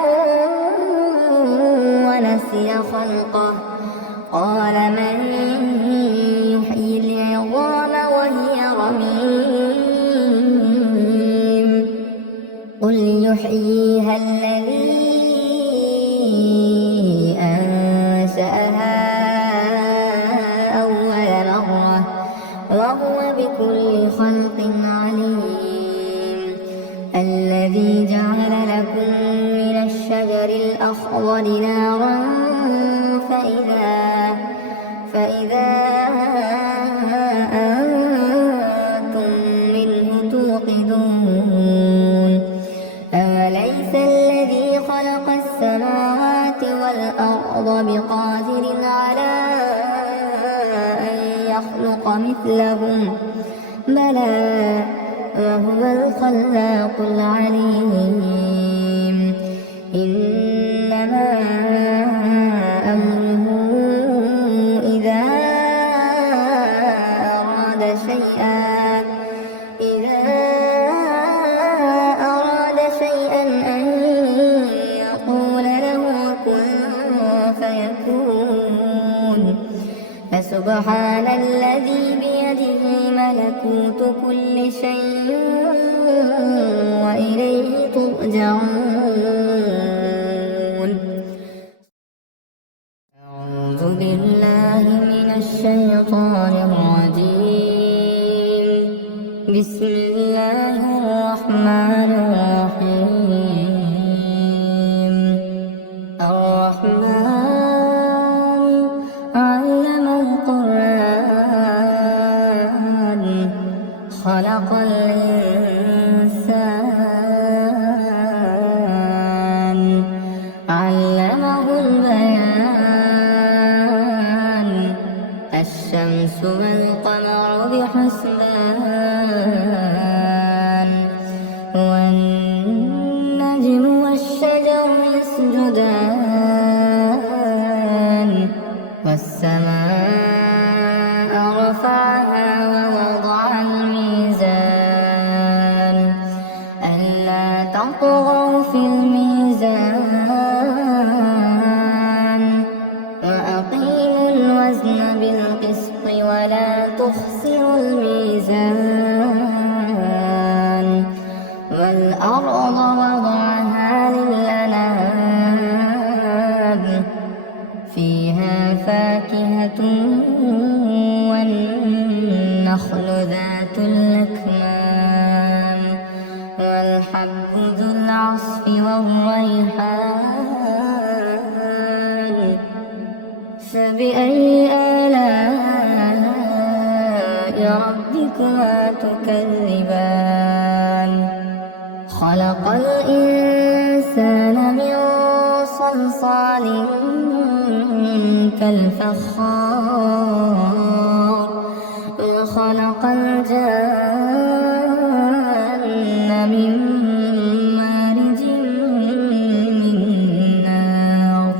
ونسي خلقه قال من يحيي العظام وهي رميم قل يحييها الذي أنشأها أول مرة وهو بكل خلق عليم الذي جعل لكم من الشجر الأخضر نارا فإذا أنتم منه توقدون أوليس الذي خلق السماوات والأرض بقادر على أن يخلق مثلهم بلى وهو الخلاق العليم إنما أمره إذا أراد شيئا أن يقول له كن فيكون فسبحان الذي بيده ملكوت كل شيء وإليه ترجعون أعوذ بالله من الشيطان الرجيم بسم الله الرحمن الرحيم الرحمن علم القرآن خلق الإنسان علمه البيان الشمس والقمر بحسبان والنجم والشجر يسجدان والسماء رفعها ووضع الميزان ألا تطغوا في الميزان وأقيموا الوزن بالقسط ولا تخسروا الميزان والأرض وضعها للأنام فيها فاكهة والنخل ذات الأكمام والحب ذو العصف والريحان فبأي آلاء ربكما تكذبان خلق الإنسان من صلصال كالفخار وخلق الجان من مارج من نار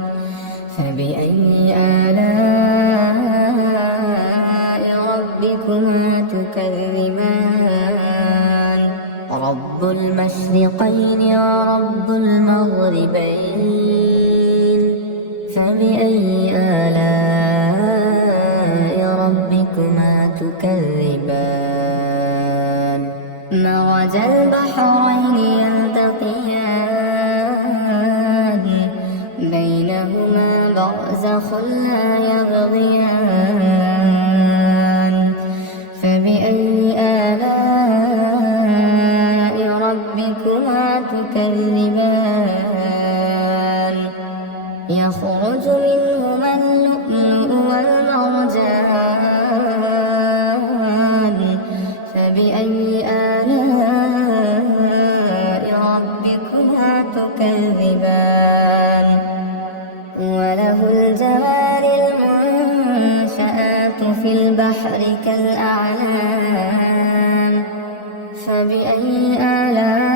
فبأي آلاء ربكما تكذبان رب المشرقين ورب المغربين فبأي آلاء ربكما تكذبان مرج البحرين يلتقيان بينهما برزخ لا يبغيان فبأي آلاء ربكما تكذبان يخرج منهما اللؤلؤ والمرجان فبأي آلاء ربكما تكذبان وله الجوار المنشآت في البحر كالأعلام فبأي آلاء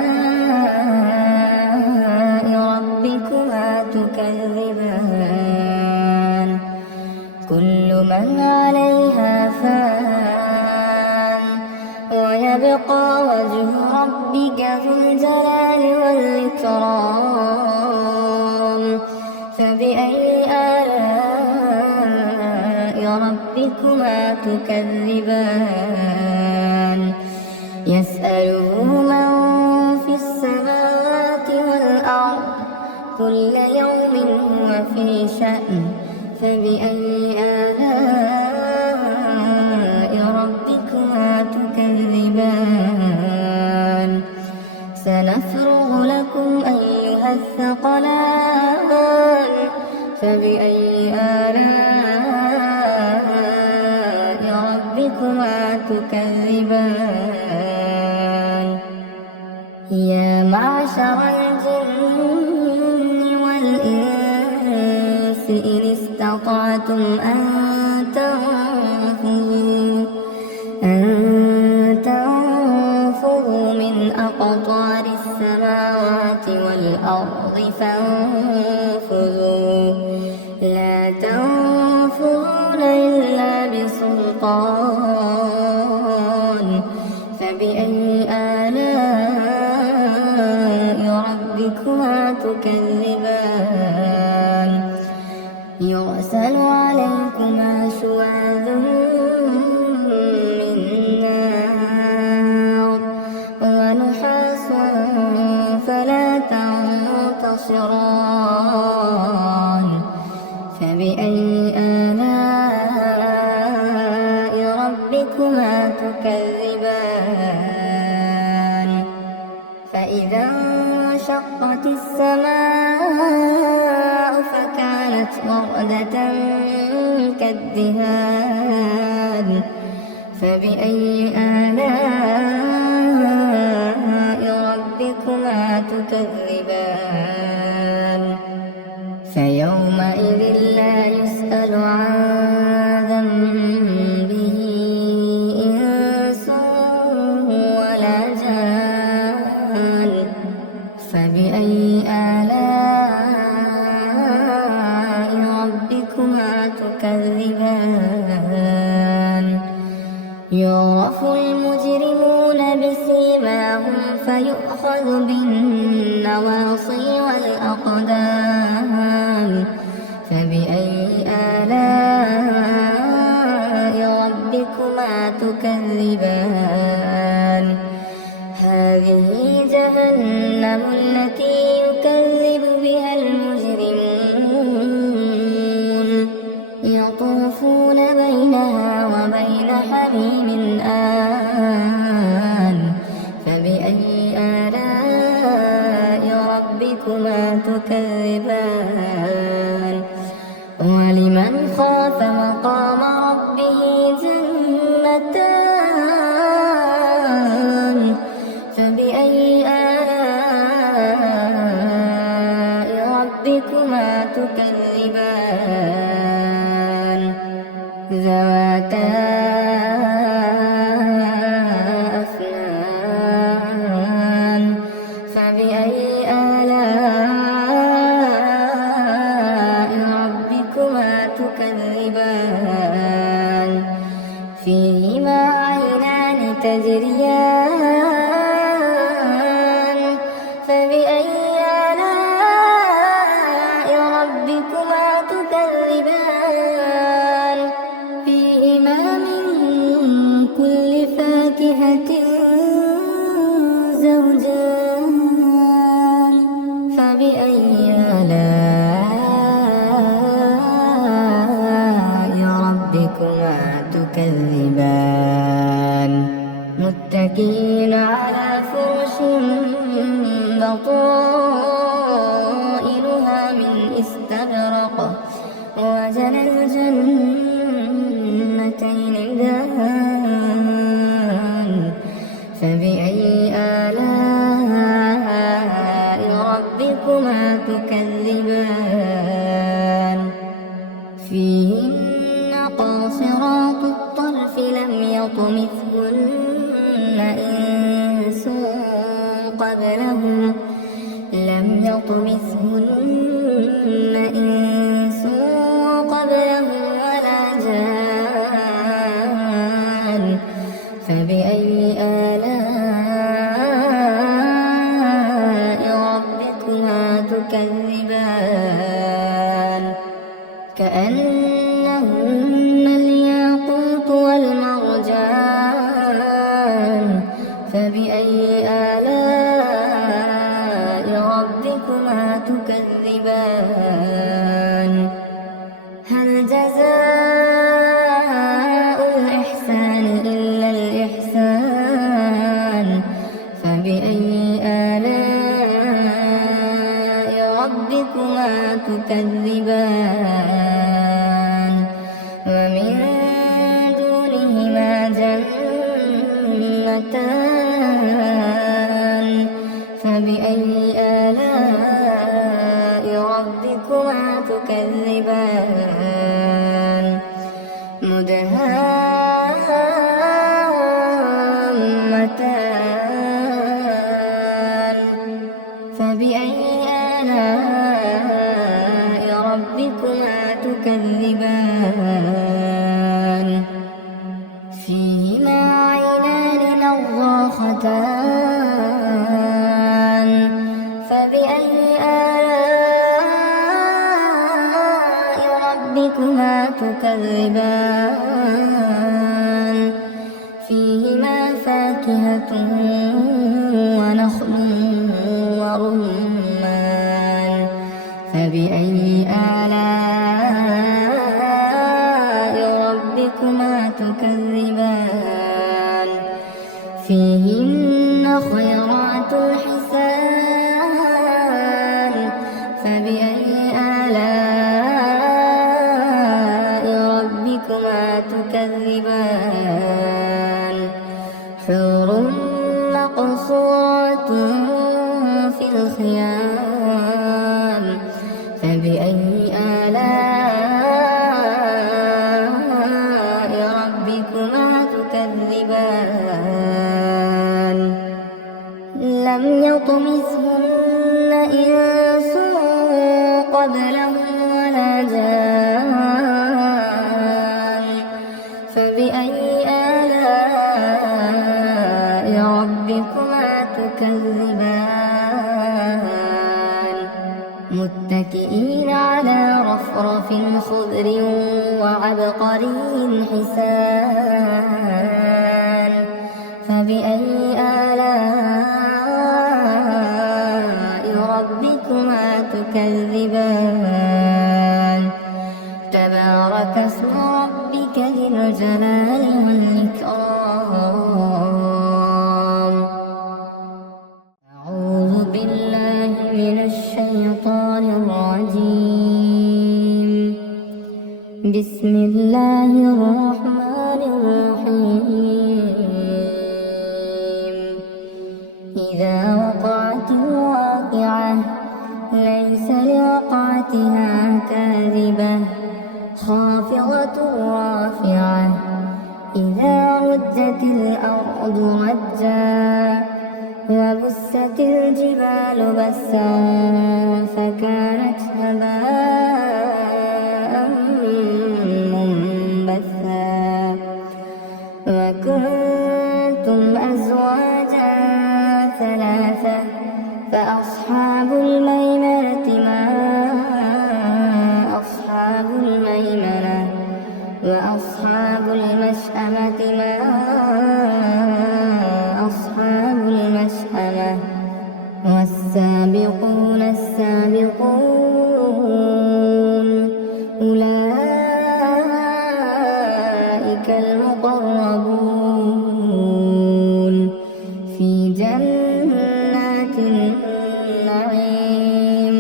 ربكما تكذبان كل من عليها فان ويبقى وجه ربك ذو الجلال والإكرام فبأي آلاء ربكما تكذبان يسأله من في السماوات والأرض كل يوم هو في شأن فبأي آلاء ربكما تكذبان سنفرغ لكم أيها الثقلان فبأي آلاء ربكما تكذبان يا معشر الجن والإنس إن استطعتم أن تنفذوا من أقطار السماوات والأرض فانفذوا لا تنفذون إلا بسلطان فبأي آلاء ربكما تكذبان يرسل عليكما شواذ من نار ونحاس فلا تنتصران فبأي آلاء ربكما تكذبان تكذبان فإذا انشقت السماء فكانت وردة كالدهان فبأي آلاء ربكما تكذبان فيومئذ لا يسأل عن ذنبه إنس ولا جان فبأي آلاء ربكما تكذبان يعرف المجرمون بسيماهم فيؤخذ بالنواصي والأقدام فبأي آلاء ربكما تكذبان هذه جهنم التي يكذب بها المجرمون يطوفون بينها وبين حميم آن فبأي آلاء ربكما تكذبان ولمن خاف مقام ربه جنتان فبأي آلاء ربكما تكذبان ذواتا أفنان فبأي آلاء ربكما تكذبان فيهما عينان تجريان فبأي آلاء ربكما تكذبان فيهما من كل فاكهة زوجان فبأي آلاء ربكما تكذبان متكئين على فرش بطائنها من استبرق وجنى الجنتين دان فبأي آلاء ربكما تكذبان فيهن قاصرات الطرف لم يطمثهن إنس قبلهم ولا جان فبأي آلاء ربكما تكذبان كأنهن الياقوت والمرجان فبأي آلاء ربكما تكذبان هل جزاء الإحسان إلا الإحسان فبأي آلاء ربكما تكذبان ومن دونهما جنتان فبأي آلاء ربكما تكذبان مدهامتان فبأي آلاء ربكما تكذبان فيهما عينان نضاختان فبأي آلاء ربكما تكذبان فيهما فاكهة ونخل ورمان فبأي آلاء ربكما تكذبان فيهن خيرات حسان فبأي آلاء ربكما تكذبان حور مقصورات في الخيام فبأي آلاء ربكما تكذبان لم يطمثهن إنس قبلهم ولا جان فبأي آلاء ربكما تكذبان متكئين على رفرف خضر وعبقري حسان فبأي آلاء ربكما تكذبان تبارك اسم ربك ذي الجلال والإكرام أعوذ بالله من الشيطان الرجيم بسم الله الرحمن الرحيم إذا وقعت الواقعة ليس لوقعتها كاذبة خافضة رافعة إذا رجت الأرض رجا وبست الجبال بسا فكانت هباء منبثا وكنتم أزواجا ثلاثة فأصحاب الميمنة ما أصحاب الميمنة وأصحاب المشأمة ما أصحاب المشأمة والسابقون السابقون أولئك المقربون في جنات النعيم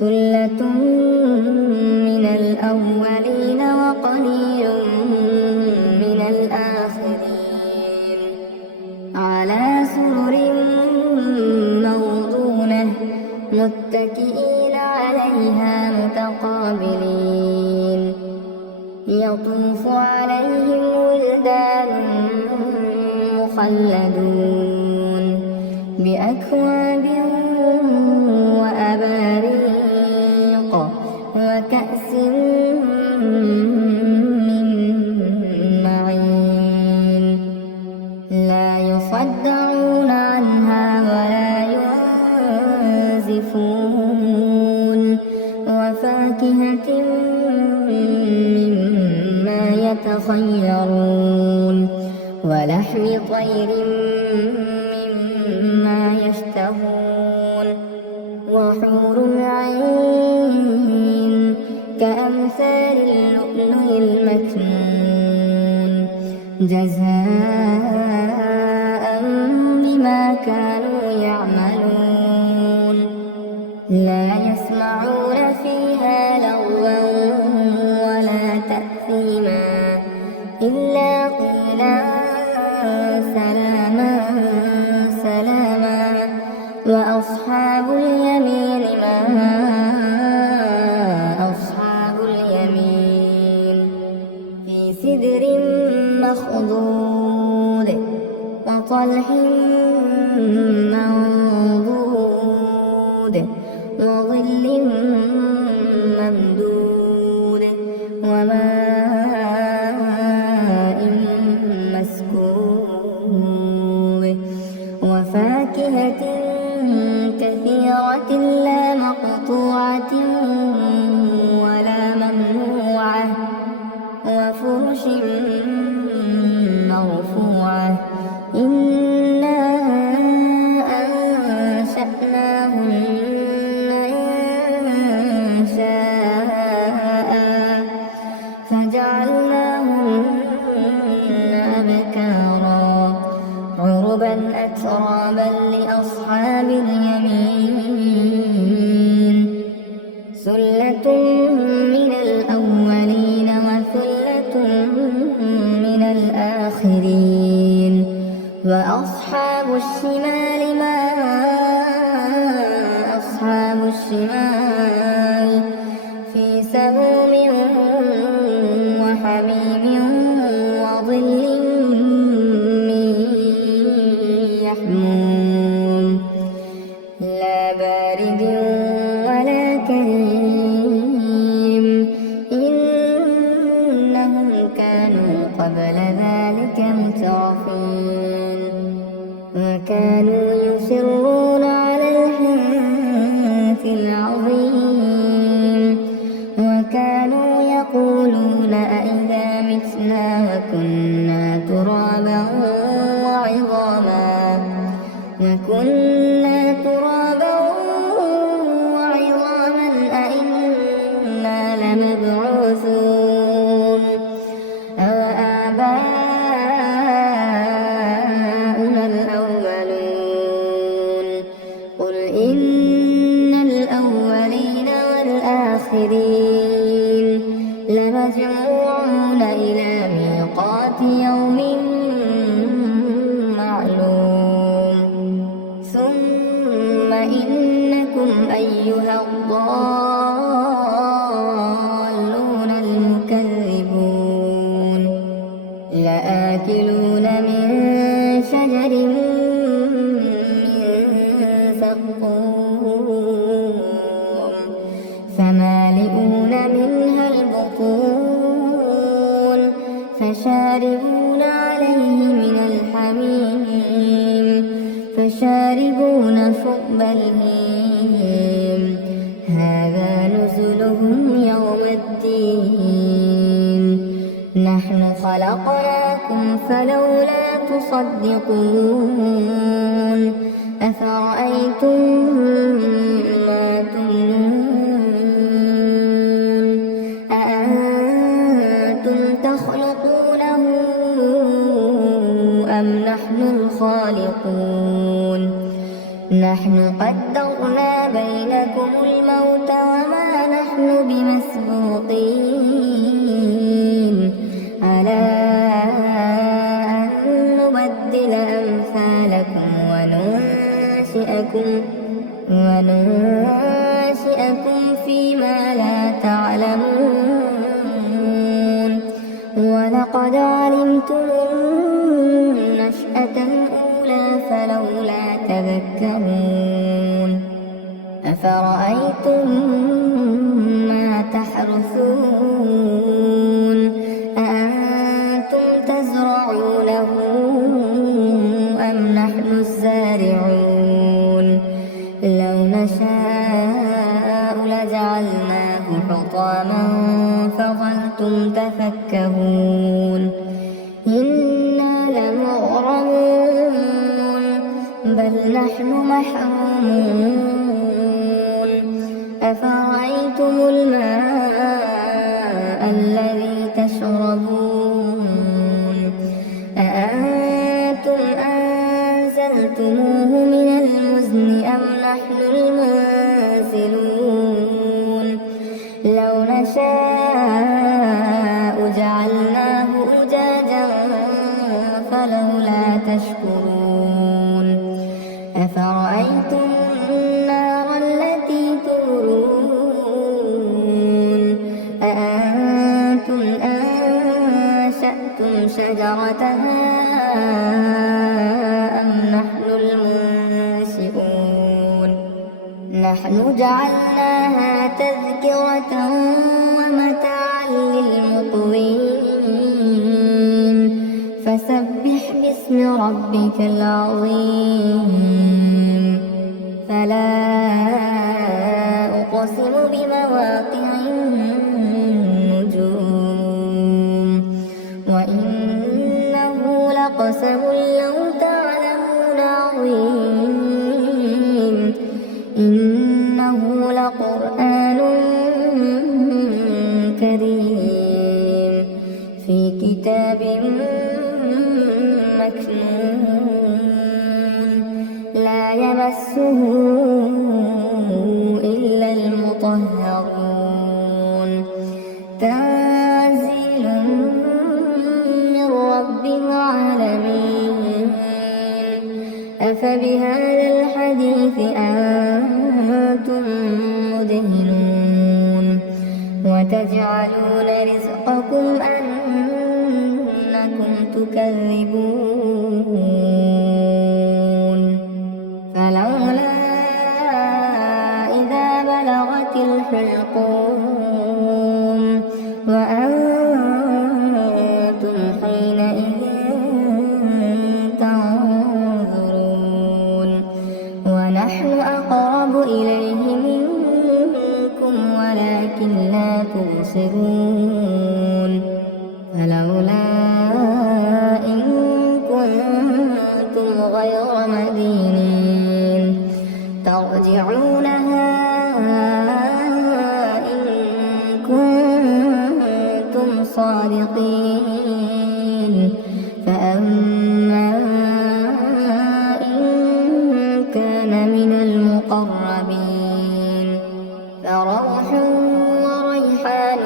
ثلة من الأولين وقليل من الآخرين على سرر موضونة متكئين عليها متقابلين يطوف عليهم ولدان مخلدون بأكواب وأباريق وكأس من معين لا يصدعون عنها ولا ينزفون وفاكهة مما يتخيرون ولحم طير مما يشتهون وحور عين كأمثال اللؤلؤ المكنون جزاء بما كانوا يعملون لا يسمعون فيها لغوا ولا تأثيما إلا قيلا سلاما سلاما وأصحاب اليمين ما أصحاب اليمين في سدر مخضود وطلح منضود وظل ممدود وماء مسكوب وفاكهة كثيرة لا مقطوعة ولا ممنوعة وفرش مرفوعة إنا عربا أترابا لأصحاب اليمين ثلة من الأولين وثلة من الآخرين وأصحاب الشمال ما أصحاب الشمال في سموم وحميم وظل من يحموم لا بارد ولا كريم إنهم كانوا قبل ذلك مترفين وكانوا يصرون على الحنث العظيم وكانوا يقولون أئذا متنا وكنا ترابا وعظاما أئنا لمبعوثون أوآباؤنا الأولون قل إن الأولين والآخرين لمجموعون إلى ميقات يوم معلوم ثم إنكم أيها الضالون المكذبون لآكلون من شجر من زقوم فمالئون منها البطون فشاربون عليه من الحميم فشاربون شرب الهيم هذا نزلهم يوم الدين نحن خلقناكم فلولا تصدقون أفرأيتم ما تمنون أأنتم تخلقونه أم نحن الخالقون نحن قدرنا بينكم الموت وما نحن بمسبوقين على أن نبدل أمثالكم وننشئكم فيما لا تعلمون ولقد علمتم النشأة الأولى فلولا تذكرون أفرأيتم ما تحرثون أأنتم تزرعونه أم نحن الزارعون لو نشاء لجعلناه حطاما فظلتم تفكهون إنا لمغرمون بل نحن محرومون أفرأيتم الماء الذي تشربون أأنتم أنزلتموه من المزن أم نحن المنزلون لو نشاء جعلناه أجاجا فلولا تشكرون أفرأيتم النار التي تورون أأنتم أنشأتم شجرتها أم نحن المنشئون نحن جعلناها تذكرة ومتاعا للمقوين فسبح باسم ربك العظيم فلا أقسم بمواقع النجوم وإنه لقسم لو تعلمون عظيم إنه لقرآن كريم في كتاب مكنون يمسه إلا المطهرون تنزيل من رب العالمين أفبهذا الحديث أنتم مدهنون وتجعلون رزقكم أنكم تكذبون فلولا إذا بلغت الحلقوم وأنتم حينئذ تنظرون ونحن أقرب إليه منكم ولكن لا تبصرون فلولا إن كنتم غير مدينين ترجعونها إن كنتم صادقين فأما إن كان من المقربين فروح وريحان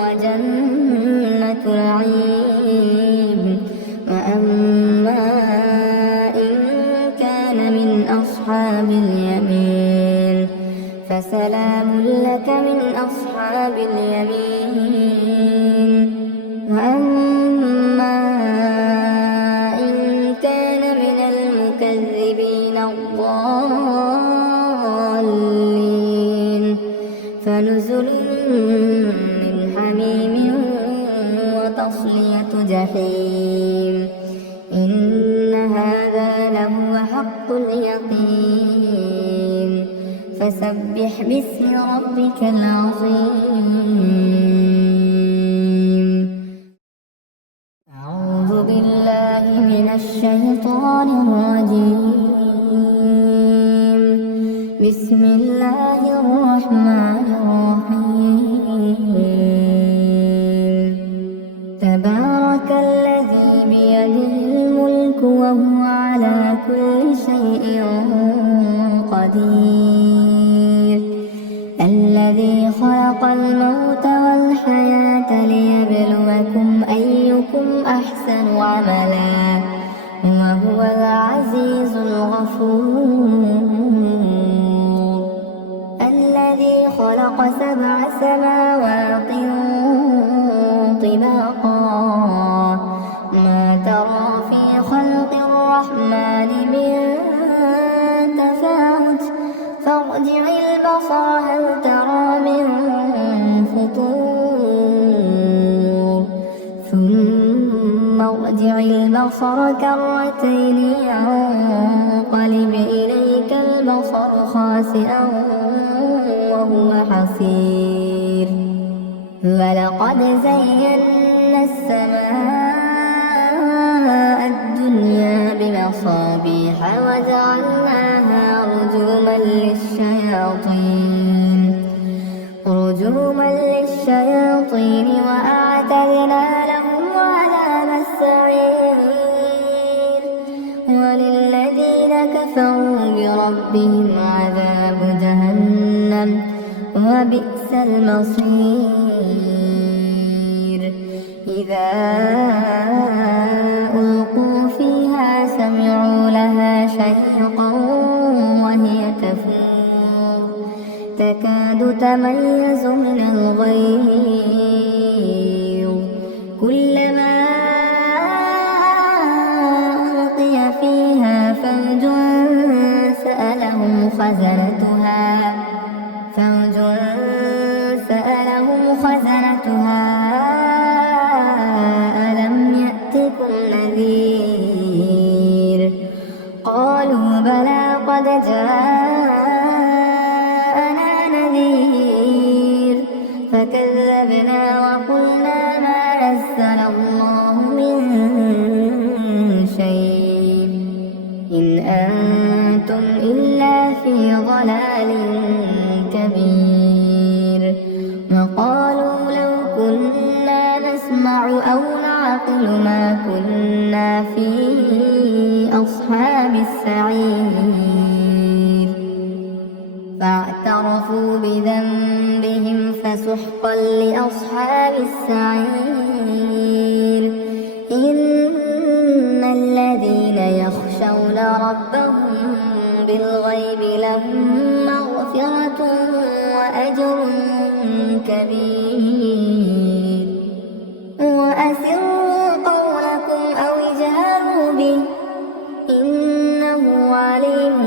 وجنة نعيم وأما إن كان من أصحاب اليمين فسلام لك من أصحاب اليمين وأما إن كان من المكذبين الضالين فنزل من حميم وتصلية جحيم إن هذا لهو حق اليقين فسبح باسم ربك العظيم أعوذ بالله من الشيطان الرجيم بسم الله الرحمن الرحيم تبارك الذي بيده الملك وهو على كل شيء قدير الذي خلق الموت والحياة ليبلوكم أيكم أحسن عملا وهو العزيز الغفور الذي خلق 7 سماوات طباقا ما ترى في خلق الرحمن من تفاوت فارجع البصر هل ترى من فطور ثم ارجع البصر كرتين ينقلب إليك البصر خاسئا وهو حسير ولقد زينا السماء الدنيا بمصابيح وجعلناها رجوما للشياطين وأعتدنا لهم عذاب السعير وللذين كفروا بربهم عذاب جهنم وبئس المصير إذا ألقوا فيها سمعوا لها شهيقا وهي تفور تكاد تميز من الغيظ كلما ألقي فيها فوج سألهم خزنتها ألم يأتكم نذير قالوا بلى قد جاءنا نذير فكذبنا وقلنا ما نزل الله من شيء إن أنتم إلا في ضلال كبير وقالوا لو كنا نسمع أو نعقل ما كنا في أصحاب أصحاب السعير فاعترفوا بذنبهم فسحقا لأصحاب السعير إن الذين يخشون ربهم بالغيب لهم مغفرة وأجر كبير وأسروا قولكم أو اجهروا به إنه عليم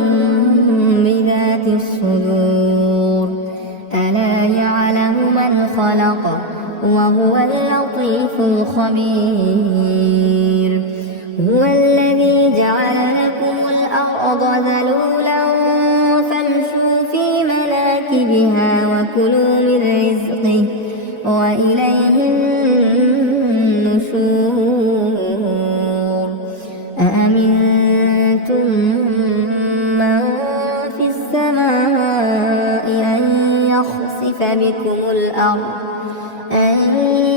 بذات الصدور ألا يعلم من خلق وهو اللطيف الخبير هو الذي جعل لكم الأرض ذلولا فامشوا في مناكبها وكلوا من رزقه وإليه النشور أأمنتم من في السماء أن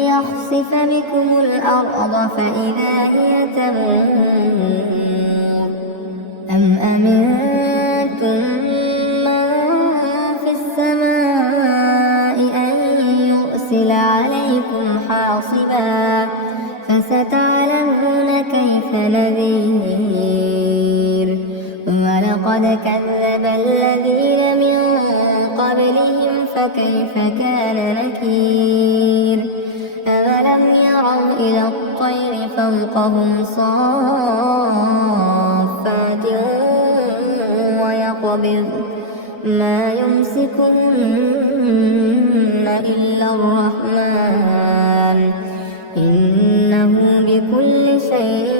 يخسف بكم الأرض فإذا هي تمور أم أمنتم من في السماء أن يرسل عليكم حاصبا فستعلمون كيف نذير ولقد كذب الذين من قبلهم فكيف كان نكير أولم يروا إلى الطير فوقهم صافات ويقبض ما يمسكهن إلا الرحمن إنه بكل شيء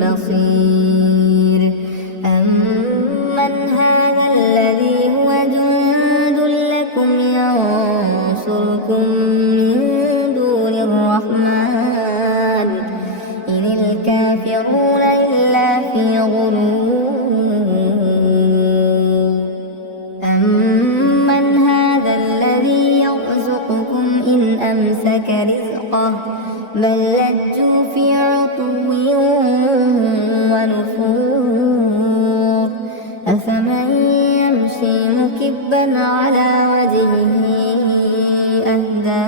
بصير أمن هذا الذي هو جند لكم ينصركم من دون الرحمن إن الكافرون إلا في غرور أمن هذا الذي يرزقكم إن أمسك رزقه بل لجوا في عتو ونفور أفمن يمشي مكبا على وجهه أهدى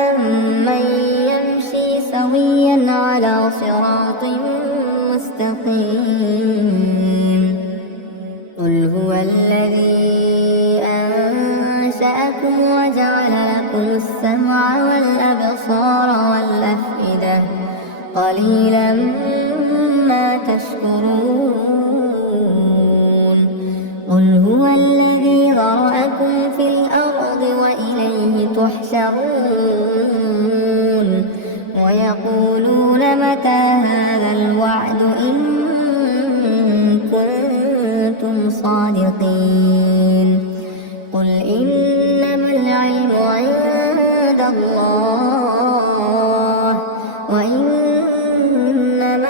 أمن يمشي سويا على صراط مستقيم قل هو الذي أنشأكم وجعل لكم السمع والأبصار والأفئدة قليلا ما تشكرون قل هو الذي ذرأكم في الأرض وإليه تحشرون ويقولون متى هذا الوعد إن كنتم صادقين قل إنما العلم عند الله وإنما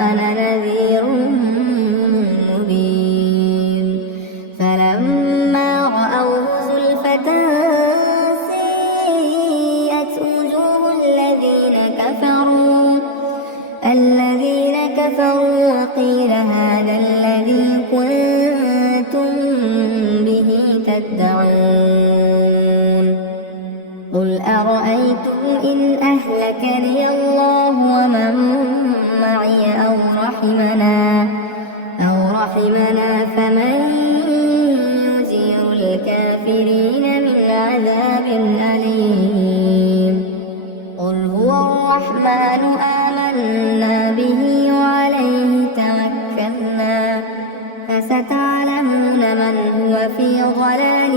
أنا نذير مبين فلما رأوه زلفة سيئت وجوه الذين كفروا وقيل هذا الذي كنتم به تدعون قل أرأيتم إن أهلكني الله ومن معي أو رحمنا فمن يجير الكافرين من عذاب أليم قل هو الرحمن آمنا به وعليه توكلنا فستعلمون من هو في ضلال